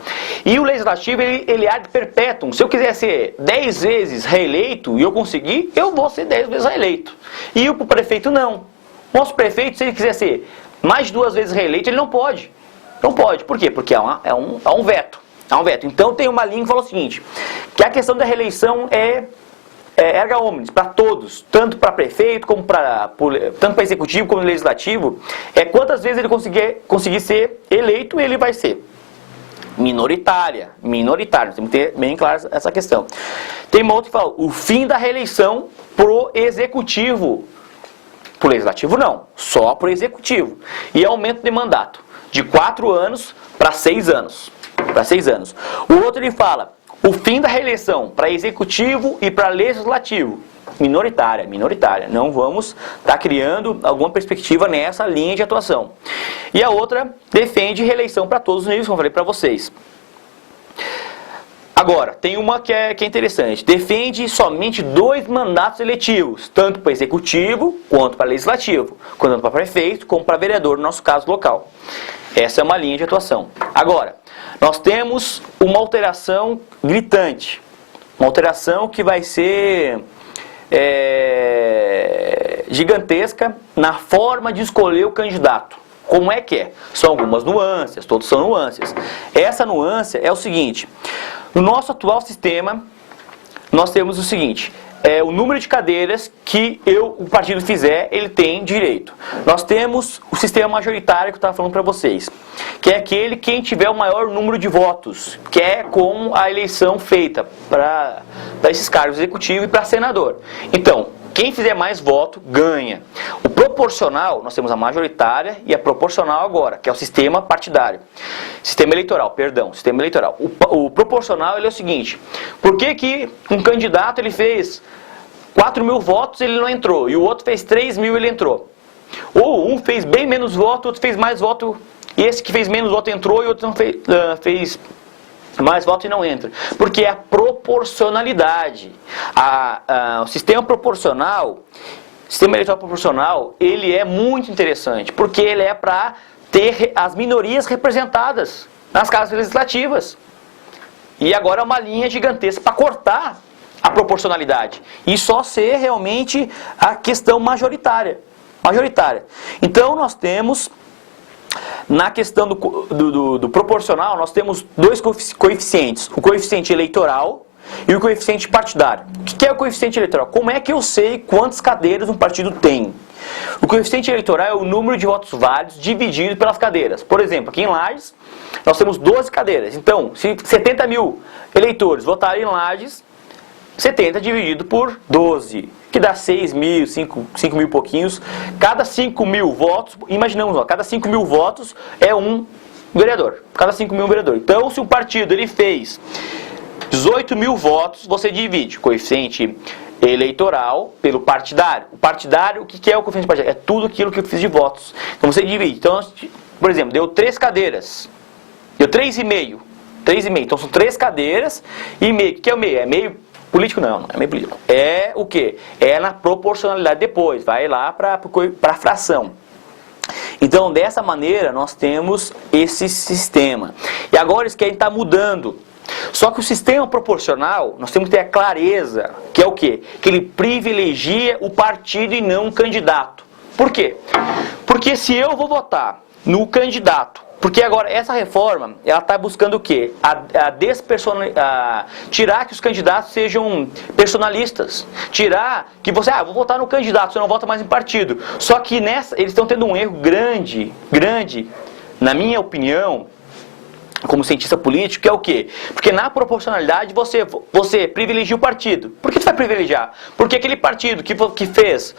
E o legislativo, ele ad perpetuum. Se eu quiser ser 10 vezes reeleito e eu conseguir, eu vou ser 10 vezes reeleito. E o prefeito não. Nosso prefeito, se ele quiser ser mais de 2 vezes reeleito, ele não pode. Não pode. Por quê? Porque é um veto. É um veto. Então tem uma linha que fala o seguinte, que a questão da reeleição é erga omnes, para todos, tanto para prefeito, como tanto para executivo como legislativo, quantas vezes ele conseguir ser eleito, ele vai ser. Minoritária, temos que ter bem claro essa questão. Tem uma outra que fala, o fim da reeleição pro executivo. Pro legislativo não, só pro executivo. E aumento de mandato, de 4 anos para 6 anos. O outro ele fala, o fim da reeleição para executivo e para legislativo. Minoritária. Não vamos estar criando alguma perspectiva nessa linha de atuação. E a outra defende reeleição para todos os níveis, como eu falei para vocês. Agora, tem uma que é interessante. Defende somente 2 mandatos eletivos, tanto para executivo quanto para legislativo, tanto para prefeito como para vereador, no nosso caso local. Essa é uma linha de atuação. Agora, nós temos uma alteração gritante. Uma alteração que vai ser gigantesca na forma de escolher o candidato. Como é que é? São algumas nuances, todos são nuances. Essa nuance é o seguinte, no nosso atual sistema, nós temos o seguinte, o número de cadeiras que o partido fizer, ele tem direito. Nós temos o sistema majoritário que eu estava falando para vocês, que é aquele quem tiver o maior número de votos, que é como a eleição feita para esses cargos executivos e para senador. Então, quem fizer mais voto, ganha. O proporcional, nós temos a majoritária e a proporcional agora, que é o sistema partidário. Sistema eleitoral. O proporcional ele é o seguinte, por que um candidato ele fez 4.000 votos ele não entrou, e o outro fez 3.000 ele entrou? Ou um fez bem menos voto, o outro fez mais voto, e esse que fez menos voto entrou e o outro não fez mais votos e não entra. Porque é a proporcionalidade. O sistema proporcional, sistema eleitoral proporcional, ele é muito interessante, porque ele é para ter as minorias representadas nas casas legislativas. E agora é uma linha gigantesca para cortar a proporcionalidade e só ser realmente a questão majoritária. Então nós temos, na questão do proporcional, nós temos 2 coeficientes, o coeficiente eleitoral e o coeficiente partidário. O que é o coeficiente eleitoral? Como é que eu sei quantas cadeiras um partido tem? O coeficiente eleitoral é o número de votos válidos dividido pelas cadeiras. Por exemplo, aqui em Lages, nós temos 12 cadeiras. Então, se 70.000 eleitores votarem em Lages, 70 dividido por 12, que dá 6.000, 5.000 e pouquinhos. Cada 5.000 votos, imaginamos, cada 5.000 votos é um vereador. Cada 5.000 vereador. Então, se o partido ele fez 18.000 votos, você divide o coeficiente eleitoral pelo partidário. O partidário, o que é o coeficiente partidário? É tudo aquilo que eu fiz de votos. Então, você divide. Então, por exemplo, deu 3 cadeiras. Deu 3,5. Então, são 3 cadeiras e meio. O que é o meio? É meio político? Não é meio político. É o quê? É na proporcionalidade depois. Vai lá para a fração. Então, dessa maneira, nós temos esse sistema. E agora isso que a gente está mudando. Só que o sistema proporcional, nós temos que ter a clareza, que é o quê? Que ele privilegia o partido e não o candidato. Por quê? Porque se eu vou votar no candidato, porque agora essa reforma, ela está buscando o quê? Tirar que os candidatos sejam personalistas. Tirar que você, vou votar no candidato, você não vota mais em partido. Só que eles estão tendo um erro grande, na minha opinião, como cientista político, que é o quê? Porque na proporcionalidade você privilegia o partido. Por que você vai privilegiar? Porque aquele partido que fez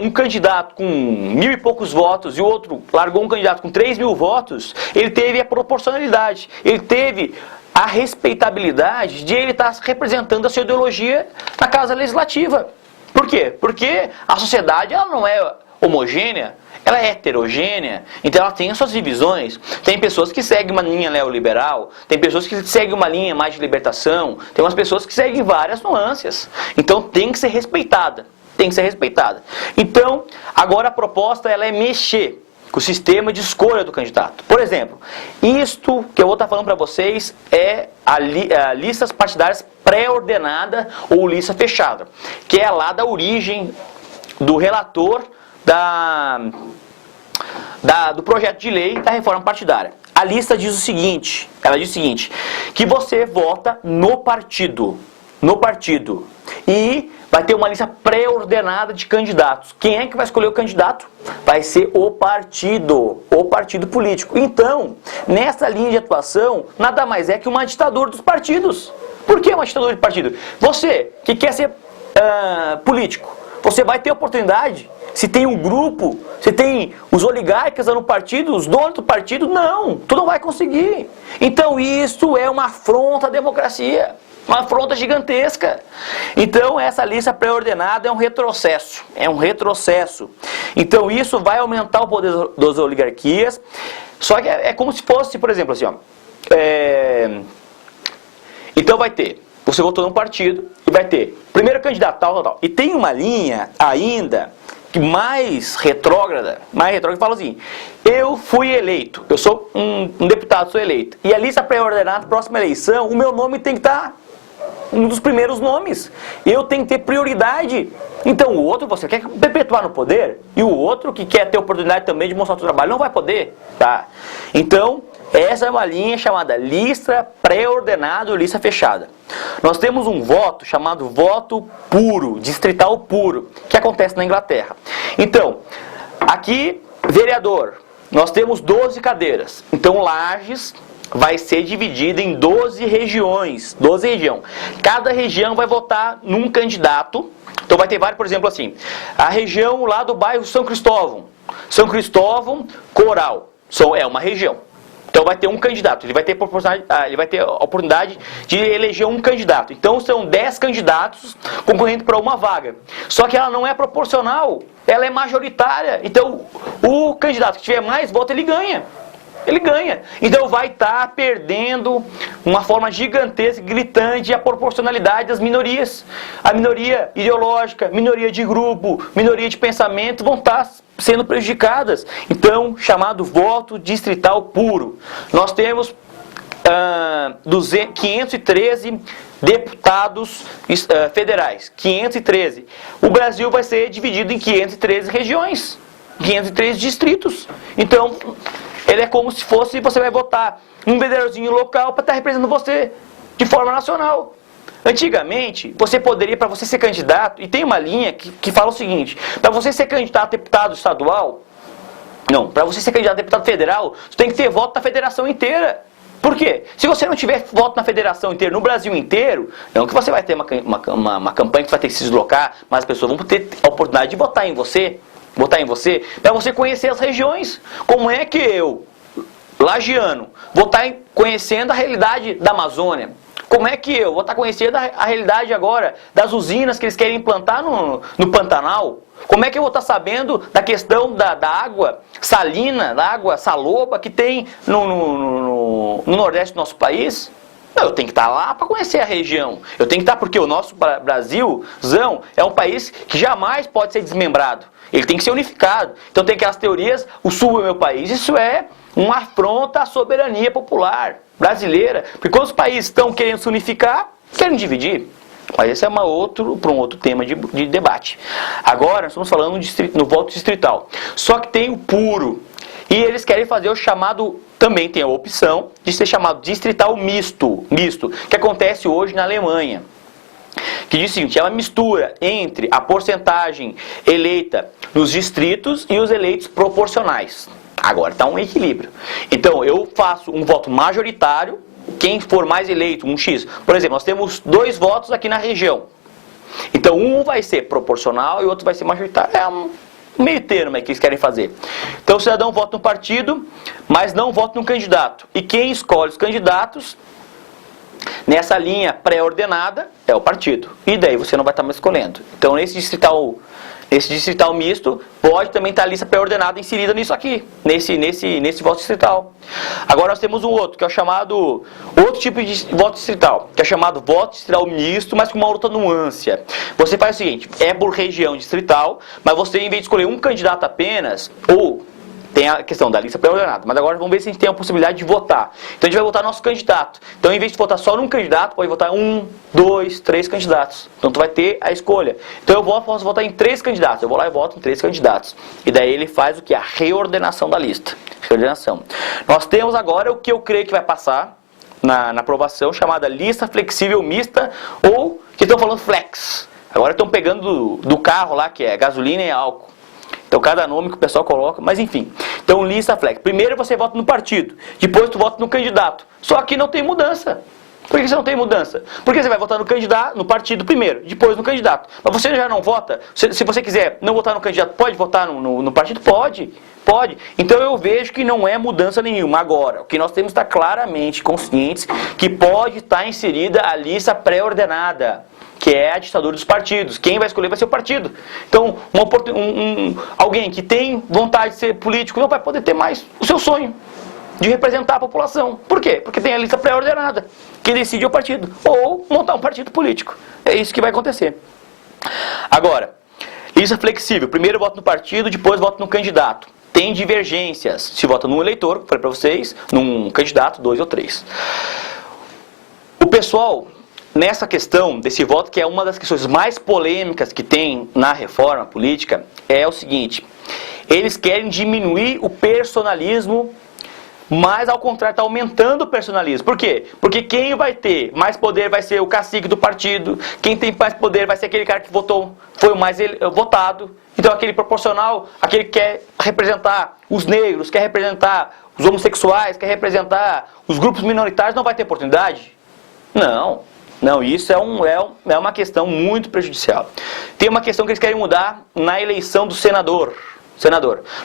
um candidato com 1.000 e poucos votos e o outro largou um candidato com 3.000 votos, ele teve a proporcionalidade, ele teve a respeitabilidade de ele estar representando a sua ideologia na Casa Legislativa. Por quê? Porque a sociedade ela não é homogênea, ela é heterogênea, então ela tem as suas divisões. Tem pessoas que seguem uma linha neoliberal, tem pessoas que seguem uma linha mais de libertação, tem umas pessoas que seguem várias nuances. Então tem que ser respeitada, Então, agora a proposta ela é mexer com o sistema de escolha do candidato. Por exemplo, isto que eu vou estar falando para vocês é a listas partidárias pré-ordenada ou lista fechada, que é lá da origem do relator do projeto de lei da reforma partidária. A lista diz o seguinte, que você vota no partido, e vai ter uma lista pré-ordenada de candidatos. Quem é que vai escolher o candidato? Vai ser o partido político. Então, nessa linha de atuação, nada mais é que uma ditadura dos partidos. Por que uma ditadura de partido? Você que quer ser político, você vai ter oportunidade. Se tem um grupo, se tem os oligarcas no partido, os donos do partido, não, tu não vai conseguir. Então isso é uma afronta à democracia, uma afronta gigantesca. Então essa lista pré-ordenada é um retrocesso, Então isso vai aumentar o poder das oligarquias, só que é como se fosse, por exemplo, assim, ó, então vai ter, você votou num partido e vai ter primeiro candidato, tal. E tem uma linha ainda que mais retrógrada, fala assim, eu fui eleito, eu sou um deputado, sou eleito, e a lista pré-ordenada, próxima eleição, o meu nome tem que estar um dos primeiros nomes, eu tenho que ter prioridade. Então o outro, você quer perpetuar no poder, e o outro que quer ter oportunidade também de mostrar o seu trabalho, não vai poder, tá? Então, essa é uma linha chamada lista pré-ordenada ou lista fechada. Nós temos um voto chamado voto puro, distrital puro, que acontece na Inglaterra. Então, aqui, vereador, nós temos 12 cadeiras. Então, Lages vai ser dividida em 12 regiões. Cada região vai votar num candidato. Então, vai ter vários, por exemplo, assim, a região lá do bairro São Cristóvão, Coral, é uma região. Então vai ter um candidato, ele vai ter a oportunidade de eleger um candidato. Então são 10 candidatos concorrendo para uma vaga. Só que ela não é proporcional, ela é majoritária. Então o candidato que tiver mais votos, ele ganha. Então vai estar perdendo uma forma gigantesca, gritante, a proporcionalidade das minorias. A minoria ideológica, minoria de grupo, minoria de pensamento vão estar sendo prejudicadas. Então, chamado voto distrital puro. Nós temos 513 deputados federais. 513. O Brasil vai ser dividido em 513 regiões, 513 distritos. Então, ele é como se fosse, você vai votar um vereadorzinho local para estar representando você de forma nacional. Antigamente, você poderia, para você ser candidato, e tem uma linha que fala o seguinte, para você ser candidato a deputado estadual, para você ser candidato a deputado federal, você tem que ter voto da federação inteira. Por quê? Se você não tiver voto na federação inteira, no Brasil inteiro, não que você vai ter uma campanha que vai ter que se deslocar, mas as pessoas vão ter a oportunidade de votar em você, para você conhecer as regiões. Como é que eu, lagiano, vou estar conhecendo a realidade da Amazônia? Como é que eu vou estar conhecendo a realidade agora das usinas que eles querem implantar no Pantanal? Como é que eu vou estar sabendo da questão da água salina, da água saloba que tem no Nordeste do nosso país? Eu tenho que estar lá para conhecer a região. Eu tenho que estar porque o nosso Brasilzão é um país que jamais pode ser desmembrado. Ele tem que ser unificado. Então tem aquelas teorias, o Sul é meu país. Isso é uma afronta à soberania popular brasileira. Porque quando os países estão querendo se unificar, querem dividir. Mas esse é para um outro tema de debate. Agora nós estamos falando no voto distrital. Só que tem o puro. E eles querem fazer o chamado, também tem a opção de ser chamado distrital misto, que acontece hoje na Alemanha. Que diz o seguinte, é uma mistura entre a porcentagem eleita nos distritos e os eleitos proporcionais. Agora está um equilíbrio. Então eu faço um voto majoritário, quem for mais eleito, um X. Por exemplo, nós temos 2 votos aqui na região. Então um vai ser proporcional e o outro vai ser majoritário. É um meio termo que eles querem fazer. Então o cidadão vota no partido, mas não vota no candidato. E quem escolhe os candidatos nessa linha pré-ordenada é o partido. E daí você não vai estar mais escolhendo. Então nesse distrital misto pode também estar a lista pré-ordenada inserida nisso aqui, nesse voto distrital. Agora nós temos um outro, que é o chamado, outro tipo de voto distrital, que é chamado voto distrital misto, mas com uma outra nuance. Você faz o seguinte, é por região distrital, mas você, em vez de escolher um candidato apenas, ou tem a questão da lista pré-ordenada. Mas agora vamos ver se a gente tem a possibilidade de votar. Então a gente vai votar nosso candidato. Então em vez de votar só num candidato, pode votar 1, 2, 3 candidatos. Então tu vai ter a escolha. Então eu posso votar em 3 candidatos. Eu vou lá e voto em 3 candidatos. E daí ele faz o que? A reordenação da lista. Reordenação. Nós temos agora o que eu creio que vai passar na aprovação, chamada lista flexível mista, ou que estão falando flex. Agora estão pegando do carro lá, que é gasolina e álcool. Então cada nome que o pessoal coloca, mas enfim. Então lista flex. Primeiro você vota no partido, depois tu vota no candidato. Só que não tem mudança. Por que você não tem mudança? Porque você vai votar no candidato, no partido primeiro, depois no candidato. Mas você já não vota? Se você quiser não votar no candidato, pode votar no partido? Pode. Pode. Então eu vejo que não é mudança nenhuma. Agora, o que nós temos que estar claramente conscientes que pode estar inserida a lista pré-ordenada, que é a ditadura dos partidos. Quem vai escolher vai ser o partido. Então, alguém que tem vontade de ser político não vai poder ter mais o seu sonho de representar a população. Por quê? Porque tem a lista pré-ordenada. Quem decide é o partido. Ou montar um partido político. É isso que vai acontecer. Agora, lista flexível. Primeiro voto no partido, depois voto no candidato. Tem divergências. Se vota num eleitor, falei para vocês, num candidato, 2 ou 3. O pessoal, nessa questão desse voto, que é uma das questões mais polêmicas que tem na reforma política, é o seguinte: eles querem diminuir o personalismo, mas ao contrário, está aumentando o personalismo. Por quê? Porque quem vai ter mais poder vai ser o cacique do partido, quem tem mais poder vai ser aquele cara que votou, foi o mais votado. Então aquele proporcional, aquele que quer representar os negros, quer representar os homossexuais, quer representar os grupos minoritários, não vai ter oportunidade? Não, isso é uma questão muito prejudicial. Tem uma questão que eles querem mudar na eleição do senador.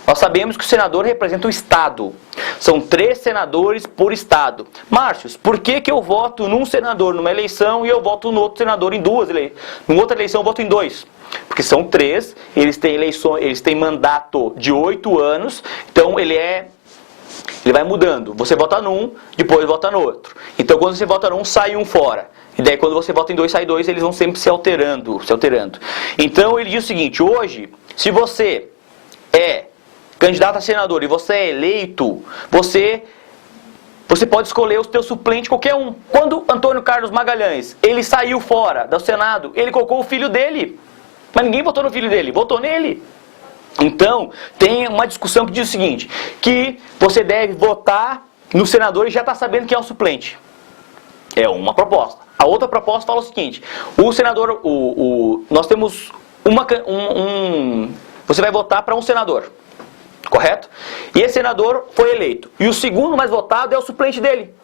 Nós sabemos que o senador representa o Estado. São 3 senadores por Estado. Márcios, por que eu voto num senador numa eleição e eu voto no outro senador em 2 eleições? Numa outra eleição eu voto em 2. Porque são 3, eles têm mandato de 8 anos, então ele vai mudando. Você vota num, depois vota no outro. Então quando você vota num, sai um fora. E daí quando você vota em 2, sai 2, eles vão sempre se alterando. Então ele diz o seguinte: hoje, se você é candidato a senador e você é eleito, você pode escolher o teu suplente, qualquer um. Quando Antônio Carlos Magalhães, ele saiu fora do Senado, ele colocou o filho dele. Mas ninguém votou no filho dele, votou nele. Então, tem uma discussão que diz o seguinte, que você deve votar no senador e já está sabendo quem é o suplente. É uma proposta. A outra proposta fala o seguinte: o senador, nós temos você vai votar para um senador, correto? E esse senador foi eleito. E o segundo mais votado é o suplente dele.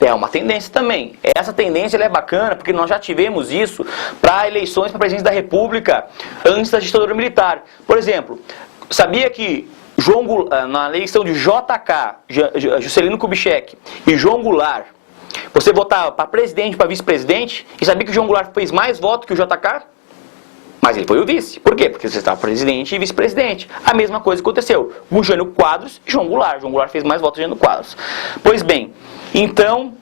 É uma tendência também. Essa tendência é bacana, porque nós já tivemos isso para eleições para presidente da República antes da ditadura militar. Por exemplo, sabia que na eleição de JK, Juscelino Kubitschek e João Goulart, você votava para presidente, para vice-presidente, e sabia que o João Goulart fez mais votos que o JK? Mas ele foi o vice. Por quê? Porque você estava presidente e vice-presidente. A mesma coisa aconteceu com Jânio Quadros e João Goulart. João Goulart fez mais votos que Jânio Quadros. Pois bem, então,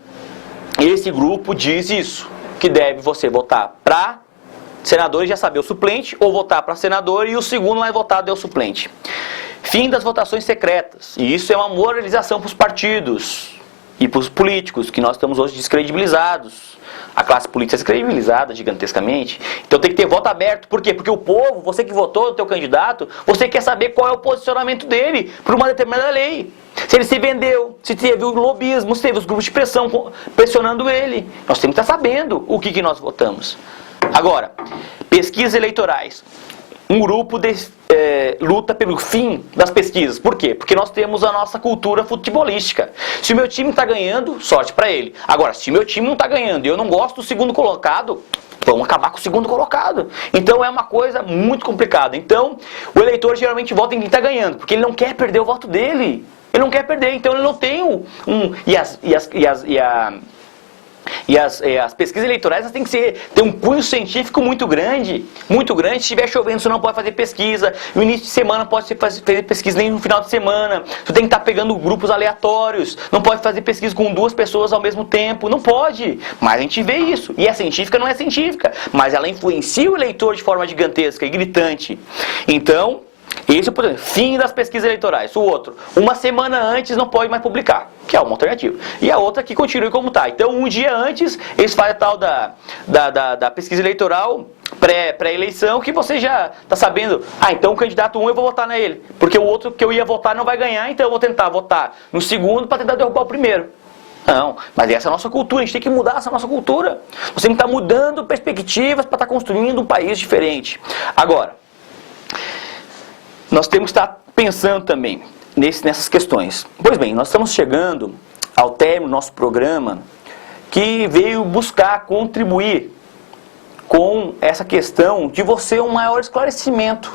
esse grupo diz isso, que deve você votar para senador e já saber o suplente, ou votar para senador e o segundo mais votado é o suplente. Fim das votações secretas. E isso é uma moralização para os partidos e para os políticos, que nós estamos hoje descredibilizados. A classe política é descredibilizada gigantescamente. Então tem que ter voto aberto. Por quê? Porque o povo, você que votou no teu candidato, você quer saber qual é o posicionamento dele por uma determinada lei. Se ele se vendeu, se teve o lobismo, se teve os grupos de pressão pressionando ele. Nós temos que estar sabendo o que nós votamos. Agora, pesquisas eleitorais. Um grupo luta pelo fim das pesquisas. Por quê? Porque nós temos a nossa cultura futebolística. Se o meu time está ganhando, sorte para ele. Agora, se o meu time não está ganhando e eu não gosto do segundo colocado, vamos acabar com o segundo colocado. Então é uma coisa muito complicada. Então, o eleitor geralmente vota em quem está ganhando, porque ele não quer perder o voto dele. Ele não quer perder, então ele não tem as pesquisas eleitorais têm que ter um cunho científico muito grande. Se estiver chovendo, você não pode fazer pesquisa. No início de semana não pode fazer pesquisa nem no final de semana. Você tem que estar pegando grupos aleatórios. Não pode fazer pesquisa com 2 pessoas ao mesmo tempo. Não pode. Mas a gente vê isso. E é científica, não é científica. Mas ela influencia o eleitor de forma gigantesca e gritante. Então, Esse, por exemplo, fim das pesquisas eleitorais. O outro, uma semana antes não pode mais publicar, que é uma alternativa. E a outra que continue como está. Então, um dia antes, eles fazem a tal da pesquisa eleitoral pré-eleição, que você já está sabendo, então o candidato 1 eu vou votar nele, porque o outro que eu ia votar não vai ganhar, então eu vou tentar votar no segundo para tentar derrubar o primeiro. Não, mas essa é a nossa cultura, a gente tem que mudar essa nossa cultura. Nós temos que estar mudando perspectivas para estar construindo um país diferente. Agora, nós temos que estar pensando também nessas questões. Pois bem, nós estamos chegando ao término do nosso programa, que veio buscar contribuir com essa questão de você um maior esclarecimento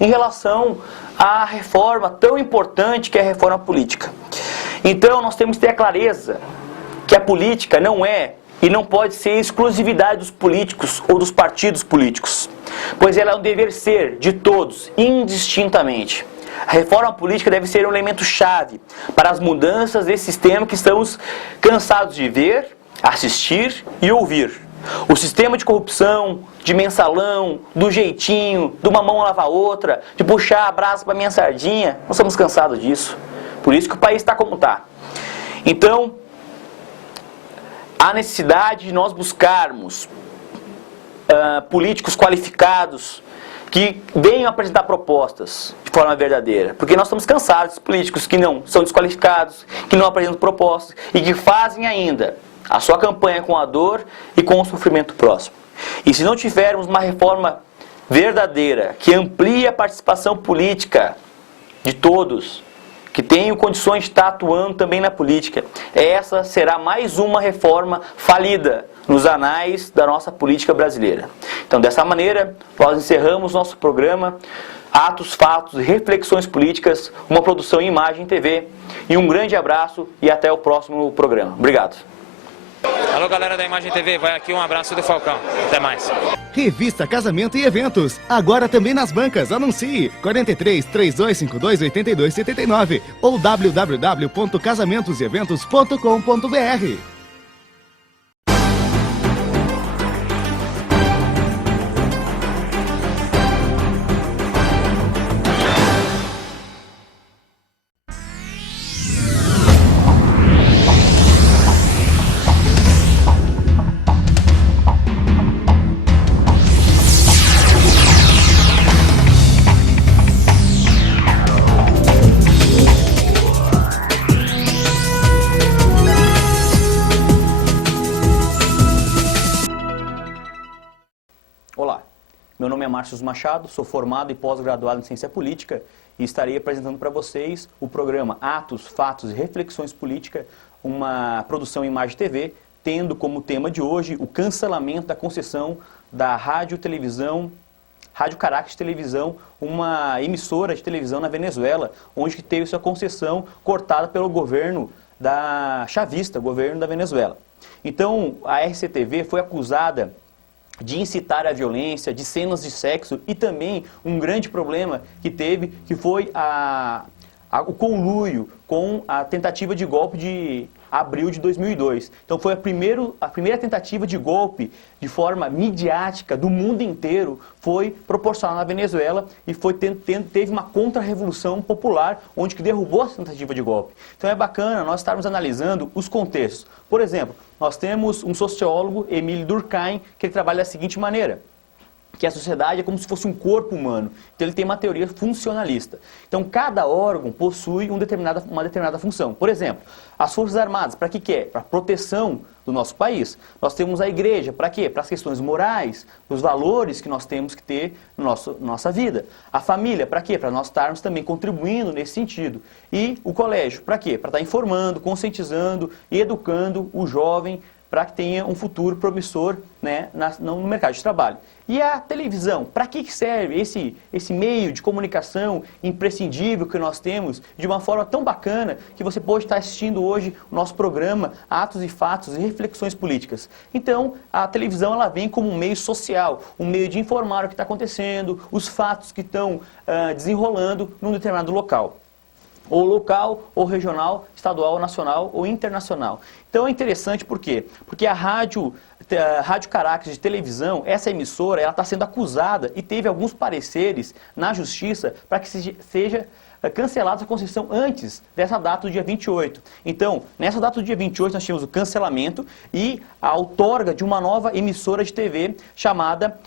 em relação à reforma tão importante que é a reforma política. Então nós temos que ter a clareza que a política não é e não pode ser exclusividade dos políticos ou dos partidos políticos, pois ela é um dever ser de todos, indistintamente. A reforma política deve ser um elemento-chave para as mudanças desse sistema que estamos cansados de ver, assistir e ouvir. O sistema de corrupção, de mensalão, do jeitinho, de uma mão lavar a outra, de puxar a brasa para minha sardinha, nós estamos cansados disso. Por isso que o país está como está. Então, há necessidade de nós buscarmos políticos qualificados que venham apresentar propostas de forma verdadeira. Porque nós estamos cansados de políticos que não são desqualificados, que não apresentam propostas e que fazem ainda a sua campanha com a dor e com o sofrimento próximo. E se não tivermos uma reforma verdadeira, que amplie a participação política de todos, que tenham condições de estar atuando também na política, essa será mais uma reforma falida nos anais da nossa política brasileira. Então, dessa maneira, nós encerramos nosso programa Atos, Fatos e Reflexões Políticas, uma produção em Imagem TV. E um grande abraço e até o próximo programa. Obrigado. Alô, galera da Imagem TV, vai aqui um abraço do Falcão. Até mais. Revista Casamento e Eventos, agora também nas bancas. Anuncie 43 3252 8279 ou www.casamentoseventos.com.br. Olá, meu nome é Márcio Machado, sou formado e pós-graduado em Ciência Política e estarei apresentando para vocês o programa Atos, Fatos e Reflexões Políticas, uma produção Imagem TV, tendo como tema de hoje o cancelamento da concessão da Rádio Caracas Televisão, uma emissora de televisão na Venezuela, onde teve sua concessão cortada pelo governo chavista, governo da Venezuela. Então, a RCTV foi acusada de incitar a violência, de cenas de sexo e também um grande problema que teve, que foi o conluio com a tentativa de golpe de abril de 2002. Então foi a primeira tentativa de golpe de forma midiática do mundo inteiro, foi proporcionada na Venezuela e teve uma contra-revolução popular, onde que derrubou essa tentativa de golpe. Então é bacana nós estarmos analisando os contextos. Por exemplo, nós temos um sociólogo, Emile Durkheim, que ele trabalha da seguinte maneira: que a sociedade é como se fosse um corpo humano. Então ele tem uma teoria funcionalista. Então cada órgão possui uma determinada função. Por exemplo, as Forças Armadas, para que é? Para a proteção do nosso país. Nós temos a igreja, para quê? Para as questões morais, os valores que nós temos que ter na nossa vida. A família, para quê? Para nós estarmos também contribuindo nesse sentido. E o colégio, para quê? Para estar informando, conscientizando e educando o jovem para que tenha um futuro promissor, né, no mercado de trabalho. E a televisão, para que serve esse meio de comunicação imprescindível que nós temos, de uma forma tão bacana que você pode estar assistindo hoje o nosso programa Atos e Fatos e Reflexões Políticas. Então, a televisão ela vem como um meio social, um meio de informar o que está acontecendo, os fatos que estão desenrolando num determinado local. ou local, ou regional, estadual, nacional ou internacional. Então é interessante por quê? Porque a Rádio Caracas de televisão, essa emissora, ela está sendo acusada e teve alguns pareceres na justiça para que seja cancelada a concessão antes dessa data do dia 28. Então, nessa data do dia 28, nós tínhamos o cancelamento e a outorga de uma nova emissora de TV chamada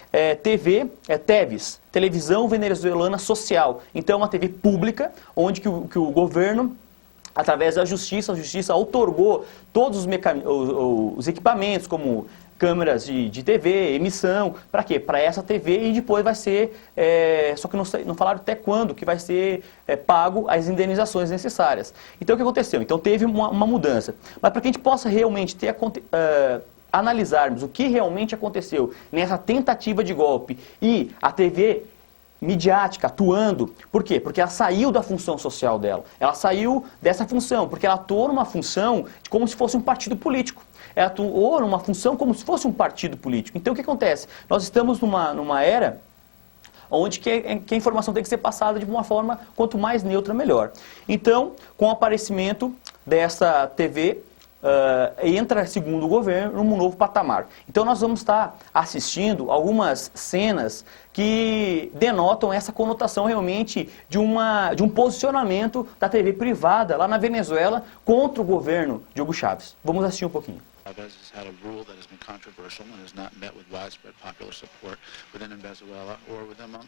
TVS, Televisão Venezuelana Social. Então, uma TV pública, onde que o governo, através da justiça, a justiça outorgou todos os equipamentos, como câmeras de TV, emissão, para quê? Para essa TV, e depois vai ser, só que não falaram até quando que vai ser pago as indenizações necessárias. Então o que aconteceu? Então teve uma mudança. Mas para que a gente possa realmente analisarmos o que realmente aconteceu nessa tentativa de golpe e a TV midiática atuando, por quê? Porque ela saiu da função social dela, ela saiu dessa função, porque ela atuou numa função como se fosse um partido político. Ela atuou numa função como se fosse um partido político. Então, o que acontece? Nós estamos numa era onde que a informação tem que ser passada de uma forma quanto mais neutra, melhor. Então, com o aparecimento dessa TV, entra, segundo o governo, num novo patamar. Então, nós vamos estar assistindo algumas cenas que denotam essa conotação realmente de um posicionamento da TV privada lá na Venezuela contra o governo de Hugo Chávez. Vamos assistir um pouquinho. Chavez has had a rule that has been controversial and has not met with widespread popular support within Venezuela or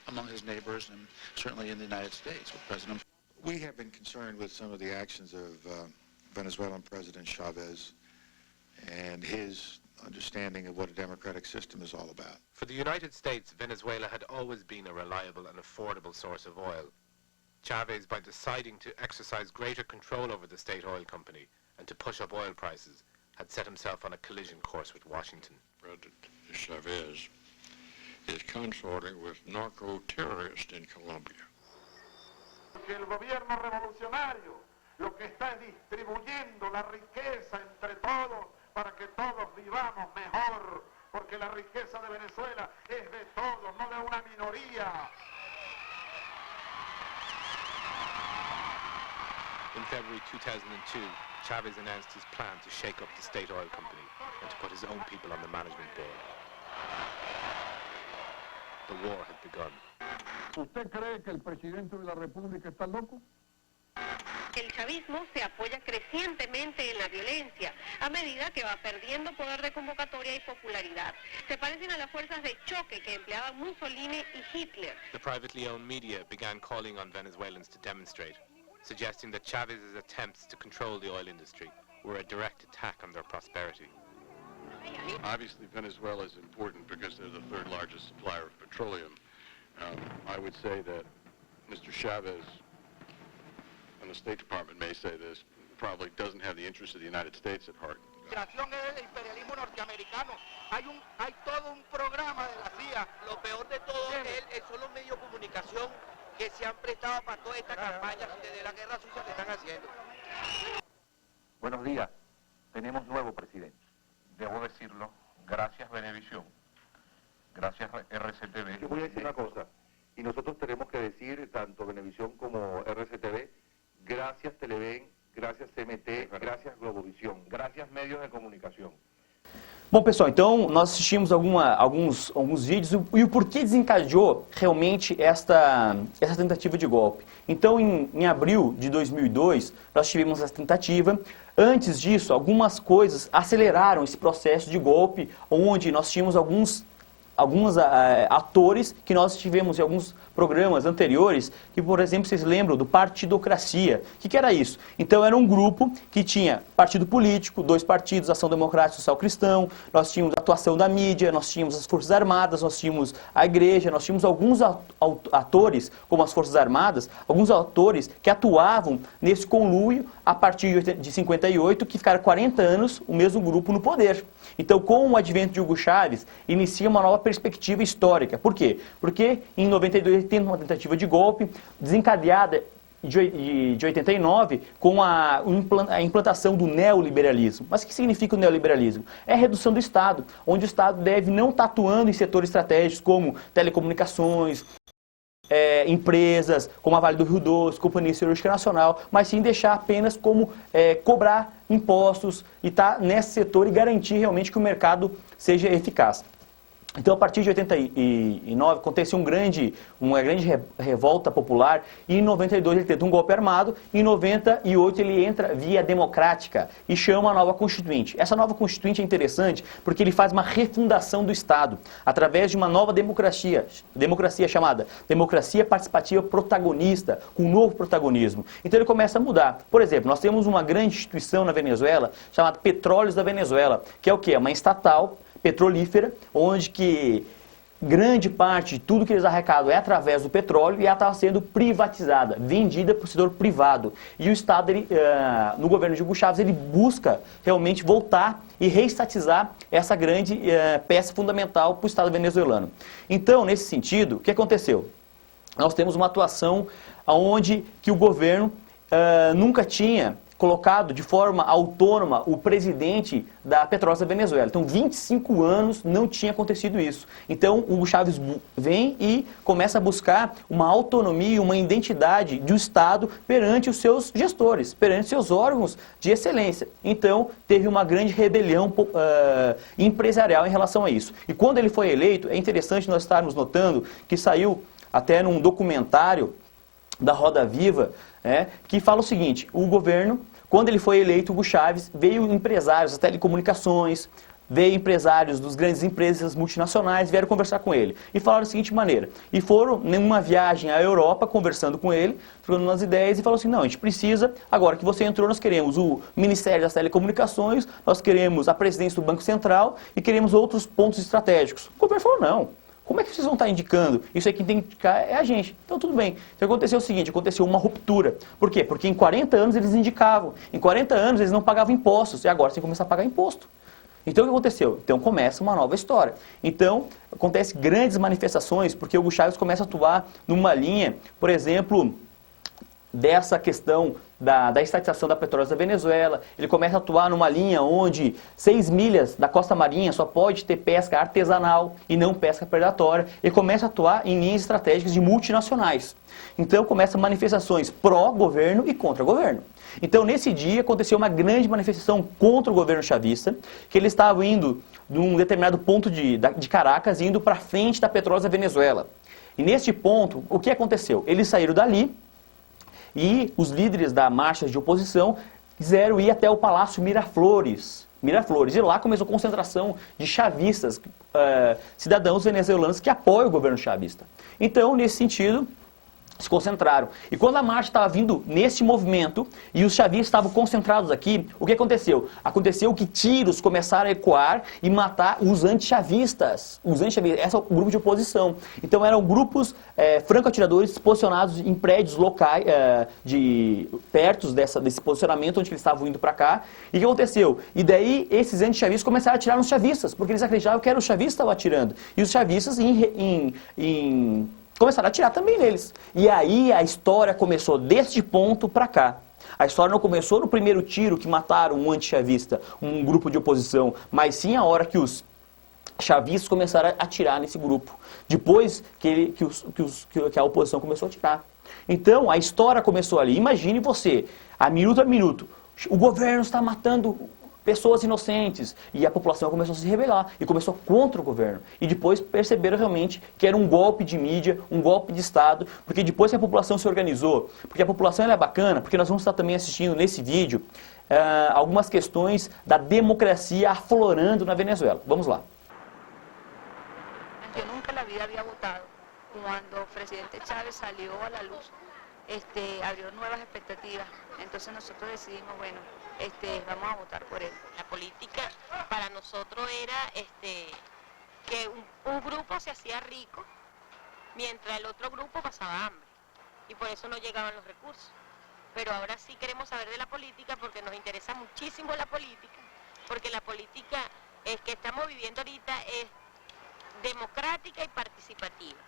among his neighbors and certainly in the United States with President. We have been concerned with some of the actions of Venezuelan President Chavez and his understanding of what a democratic system is all about. For the United States, Venezuela had always been a reliable and affordable source of oil. Chavez, by deciding to exercise greater control over the state oil company and to push up oil prices, had set himself on a collision course with Washington. President Chavez is consorting with narco-terrorists in Colombia. Que el gobierno revolucionario lo que está es distribuyendo la riqueza entre todos para que todos vivamos mejor, porque la riqueza de Venezuela es de todos, no de una minoría. In February 2002, Chavez announced his plan to shake up the state oil company and to put his own people on the management board. The war had begun. ¿Usted cree que el presidente de la República está loco? El chavismo se apoya crecientemente en la violencia a medida que va perdiendo poder de convocatoria y popularidad. Se parecen a las fuerzas de choque que empleaban Mussolini y Hitler. The privately owned media began calling on Venezuelans to demonstrate, suggesting that Chavez's attempts to control the oil industry were a direct attack on their prosperity. Obviously, Venezuela is important because they're the third largest supplier of petroleum. I would say that Mr. Chavez, and the State Department may say this, probably doesn't have the interests of the United States at heart. La creación es el imperialismo norteamericano. Hay todo un programa de la CIA. Lo peor de todo son los medios de comunicación que se han prestado para toda esta campaña desde la guerra sucia que están haciendo. Buenos días. Tenemos nuevo presidente. Debo decirlo, gracias Venevisión, gracias RCTV. Yo voy a decir una cosa, y nosotros tenemos que decir, tanto Venevisión como RCTV, gracias Televen, gracias CMT, gracias Globovisión, gracias medios de comunicação. Bom, pessoal, então nós assistimos alguns vídeos e o porquê desencadeou realmente essa tentativa de golpe. Então, em abril de 2002, nós tivemos essa tentativa. Antes disso, algumas coisas aceleraram esse processo de golpe, onde nós tínhamos alguns atores que nós tivemos em alguns programas anteriores, que, por exemplo, vocês lembram do Partidocracia. O que era isso? Então, era um grupo que tinha partido político, 2 partidos, Ação Democrática e Social Cristão, nós tínhamos a atuação da mídia, nós tínhamos as Forças Armadas, nós tínhamos a Igreja, nós tínhamos alguns atores, como as Forças Armadas, alguns atores que atuavam nesse conluio a partir de 58, que ficaram 40 anos o mesmo grupo no poder. Então, com o advento de Hugo Chávez, inicia uma nova perspectiva histórica. Por quê? Porque em 92 tem uma tentativa de golpe desencadeada de 89 com a implantação do neoliberalismo. Mas o que significa o neoliberalismo? É a redução do Estado, onde o Estado deve não estar atuando em setores estratégicos como telecomunicações, empresas como a Vale do Rio Doce, Companhia Siderúrgica Nacional, mas sim deixar apenas como cobrar impostos e estar nesse setor e garantir realmente que o mercado seja eficaz. Então, a partir de 89, aconteceu uma grande revolta popular e em 92 ele tenta um golpe armado e em 98 ele entra via democrática e chama a nova Constituinte. Essa nova Constituinte é interessante porque ele faz uma refundação do Estado através de uma nova democracia chamada Democracia Participativa Protagonista, com um novo protagonismo. Então ele começa a mudar. Por exemplo, nós temos uma grande instituição na Venezuela chamada Petróleos da Venezuela, que é o quê? É uma estatal petrolífera, onde que grande parte de tudo que eles arrecadam é através do petróleo e ela estava sendo privatizada, vendida para o setor privado. E o Estado, no governo de Hugo Chávez, ele busca realmente voltar e reestatizar essa grande peça fundamental para o Estado venezuelano. Então, nesse sentido, o que aconteceu? Nós temos uma atuação onde que o governo nunca tinha colocado de forma autônoma o presidente da Petróleos da Venezuela. Então, 25 anos não tinha acontecido isso. Então, Hugo Chávez vem e começa a buscar uma autonomia, uma identidade do Estado perante os seus gestores, perante seus órgãos de excelência. Então, teve uma grande rebelião empresarial em relação a isso. E quando ele foi eleito, é interessante nós estarmos notando que saiu até num documentário da Roda Viva, que fala o seguinte: o governo, quando ele foi eleito, Hugo Chávez, veio empresários das telecomunicações, veio empresários das grandes empresas multinacionais, vieram conversar com ele. E falaram da seguinte maneira, e foram numa viagem à Europa, conversando com ele, trocando umas ideias, e falaram assim: não, a gente precisa, agora que você entrou, nós queremos o Ministério das Telecomunicações, nós queremos a presidência do Banco Central e queremos outros pontos estratégicos. O governo falou: não. Como é que vocês vão estar indicando? Isso aí quem tem que indicar é a gente. Então, tudo bem. Então, aconteceu o seguinte, aconteceu uma ruptura. Por quê? Porque em 40 anos eles indicavam. Em 40 anos eles não pagavam impostos. E agora você tem que começar a pagar imposto. Então, o que aconteceu? Então, começa uma nova história. Então, acontecem grandes manifestações, porque o Hugo Chávez começa a atuar numa linha, por exemplo, dessa questão da estatização da Petróleos da Venezuela. Ele começa a atuar numa linha onde 6 milhas da costa marinha só pode ter pesca artesanal e não pesca predatória. Ele começa a atuar em linhas estratégicas de multinacionais. Então, começam manifestações pró-governo e contra-governo. Então, nesse dia, aconteceu uma grande manifestação contra o governo chavista, que eles estavam indo de um determinado ponto de Caracas, indo para frente da Petróleos da Venezuela. E neste ponto, o que aconteceu? Eles saíram dali, e os líderes da marcha de oposição quiseram ir até o Palácio Miraflores. E lá começou a concentração de chavistas, cidadãos venezuelanos que apoiam o governo chavista. Então, nesse sentido, se concentraram. E quando a marcha estava vindo nesse movimento e os chavistas estavam concentrados aqui, o que aconteceu? Aconteceu que tiros começaram a ecoar e matar os antichavistas. Esse é o grupo de oposição. Então eram grupos franco-atiradores posicionados em prédios locais, perto desse posicionamento onde eles estavam indo para cá. E o que aconteceu? E daí esses antichavistas começaram a atirar nos chavistas, porque eles acreditavam que era os chavistas que estavam atirando. E os chavistas começaram a atirar também neles. E aí a história começou deste ponto para cá. A história não começou no primeiro tiro que mataram um antichavista, um grupo de oposição, mas sim a hora que os chavistas começaram a atirar nesse grupo. Depois que a oposição começou a atirar. Então a história começou ali. Imagine você, a minuto, o governo está matando pessoas inocentes, e a população começou a se rebelar, e começou contra o governo. E depois perceberam realmente que era um golpe de mídia, um golpe de Estado, porque depois que a população se organizou, porque a população ela é bacana, porque nós vamos estar também assistindo nesse vídeo algumas questões da democracia aflorando na Venezuela. Vamos lá. Eu nunca na vida havia votado. Quando o presidente Chávez salió a la luz, abrió nuevas expectativas. Entonces nosotros decidimos, bueno, vamos a votar por él. La política para nosotros era que un grupo se hacía rico mientras el otro grupo pasaba hambre y por eso no llegaban los recursos. Pero ahora sí queremos saber de la política porque nos interesa muchísimo la política, porque la política que estamos viviendo ahorita es democrática y participativa.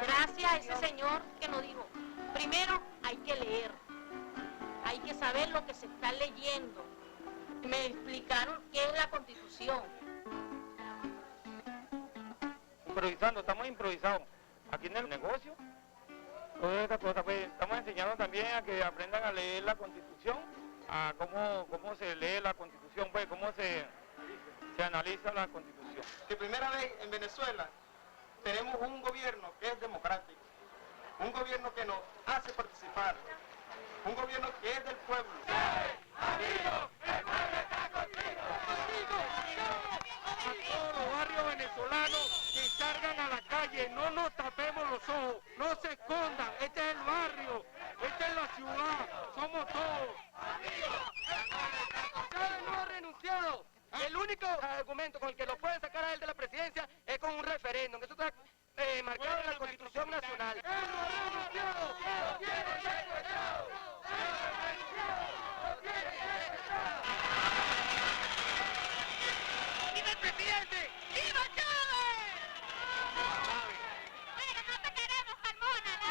Gracias a ese señor que nos dijo, primero hay que leer, hay que saber lo que se está leyendo. Me explicaron qué es la Constitución. improvisando, estamos improvisados aquí en el negocio. Todas estas cosas, pues estamos enseñando también a que aprendan a leer la Constitución, a cómo se lee la Constitución, pues cómo se analiza la Constitución. De primera vez en Venezuela tenemos un gobierno que es democrático, un gobierno que nos hace participar, un gobierno que es del pueblo. A todos los barrios venezolanos que salgan a la calle, no nos tapemos los ojos, no se escondan, este es el barrio, esta es la ciudad, somos todos. Chávez no ha renunciado. El único argumento con el que lo pueden sacar a él de la presidencia es con un referéndum. Eso está marcado en la Constitución Nacional. ¡Él no ha renunciado! ¡Lo tiene secuestrado! ¡Lo tiene secuestrado! ¡Viva el presidente! ¡Viva Chávez! Bueno, no te queremos, Carmona, ¿no?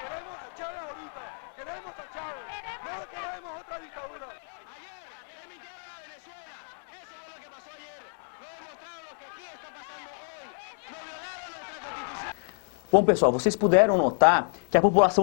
Queremos a Chávez ahorita, queremos a Chávez, no queremos otra dictadura. Ayer emitieron a Venezuela, eso fue lo que pasó ayer, no demostraron lo que aquí está pasando hoy, no violaron nuestra Constitución. Bom, pessoal, vocês puderam notar que a população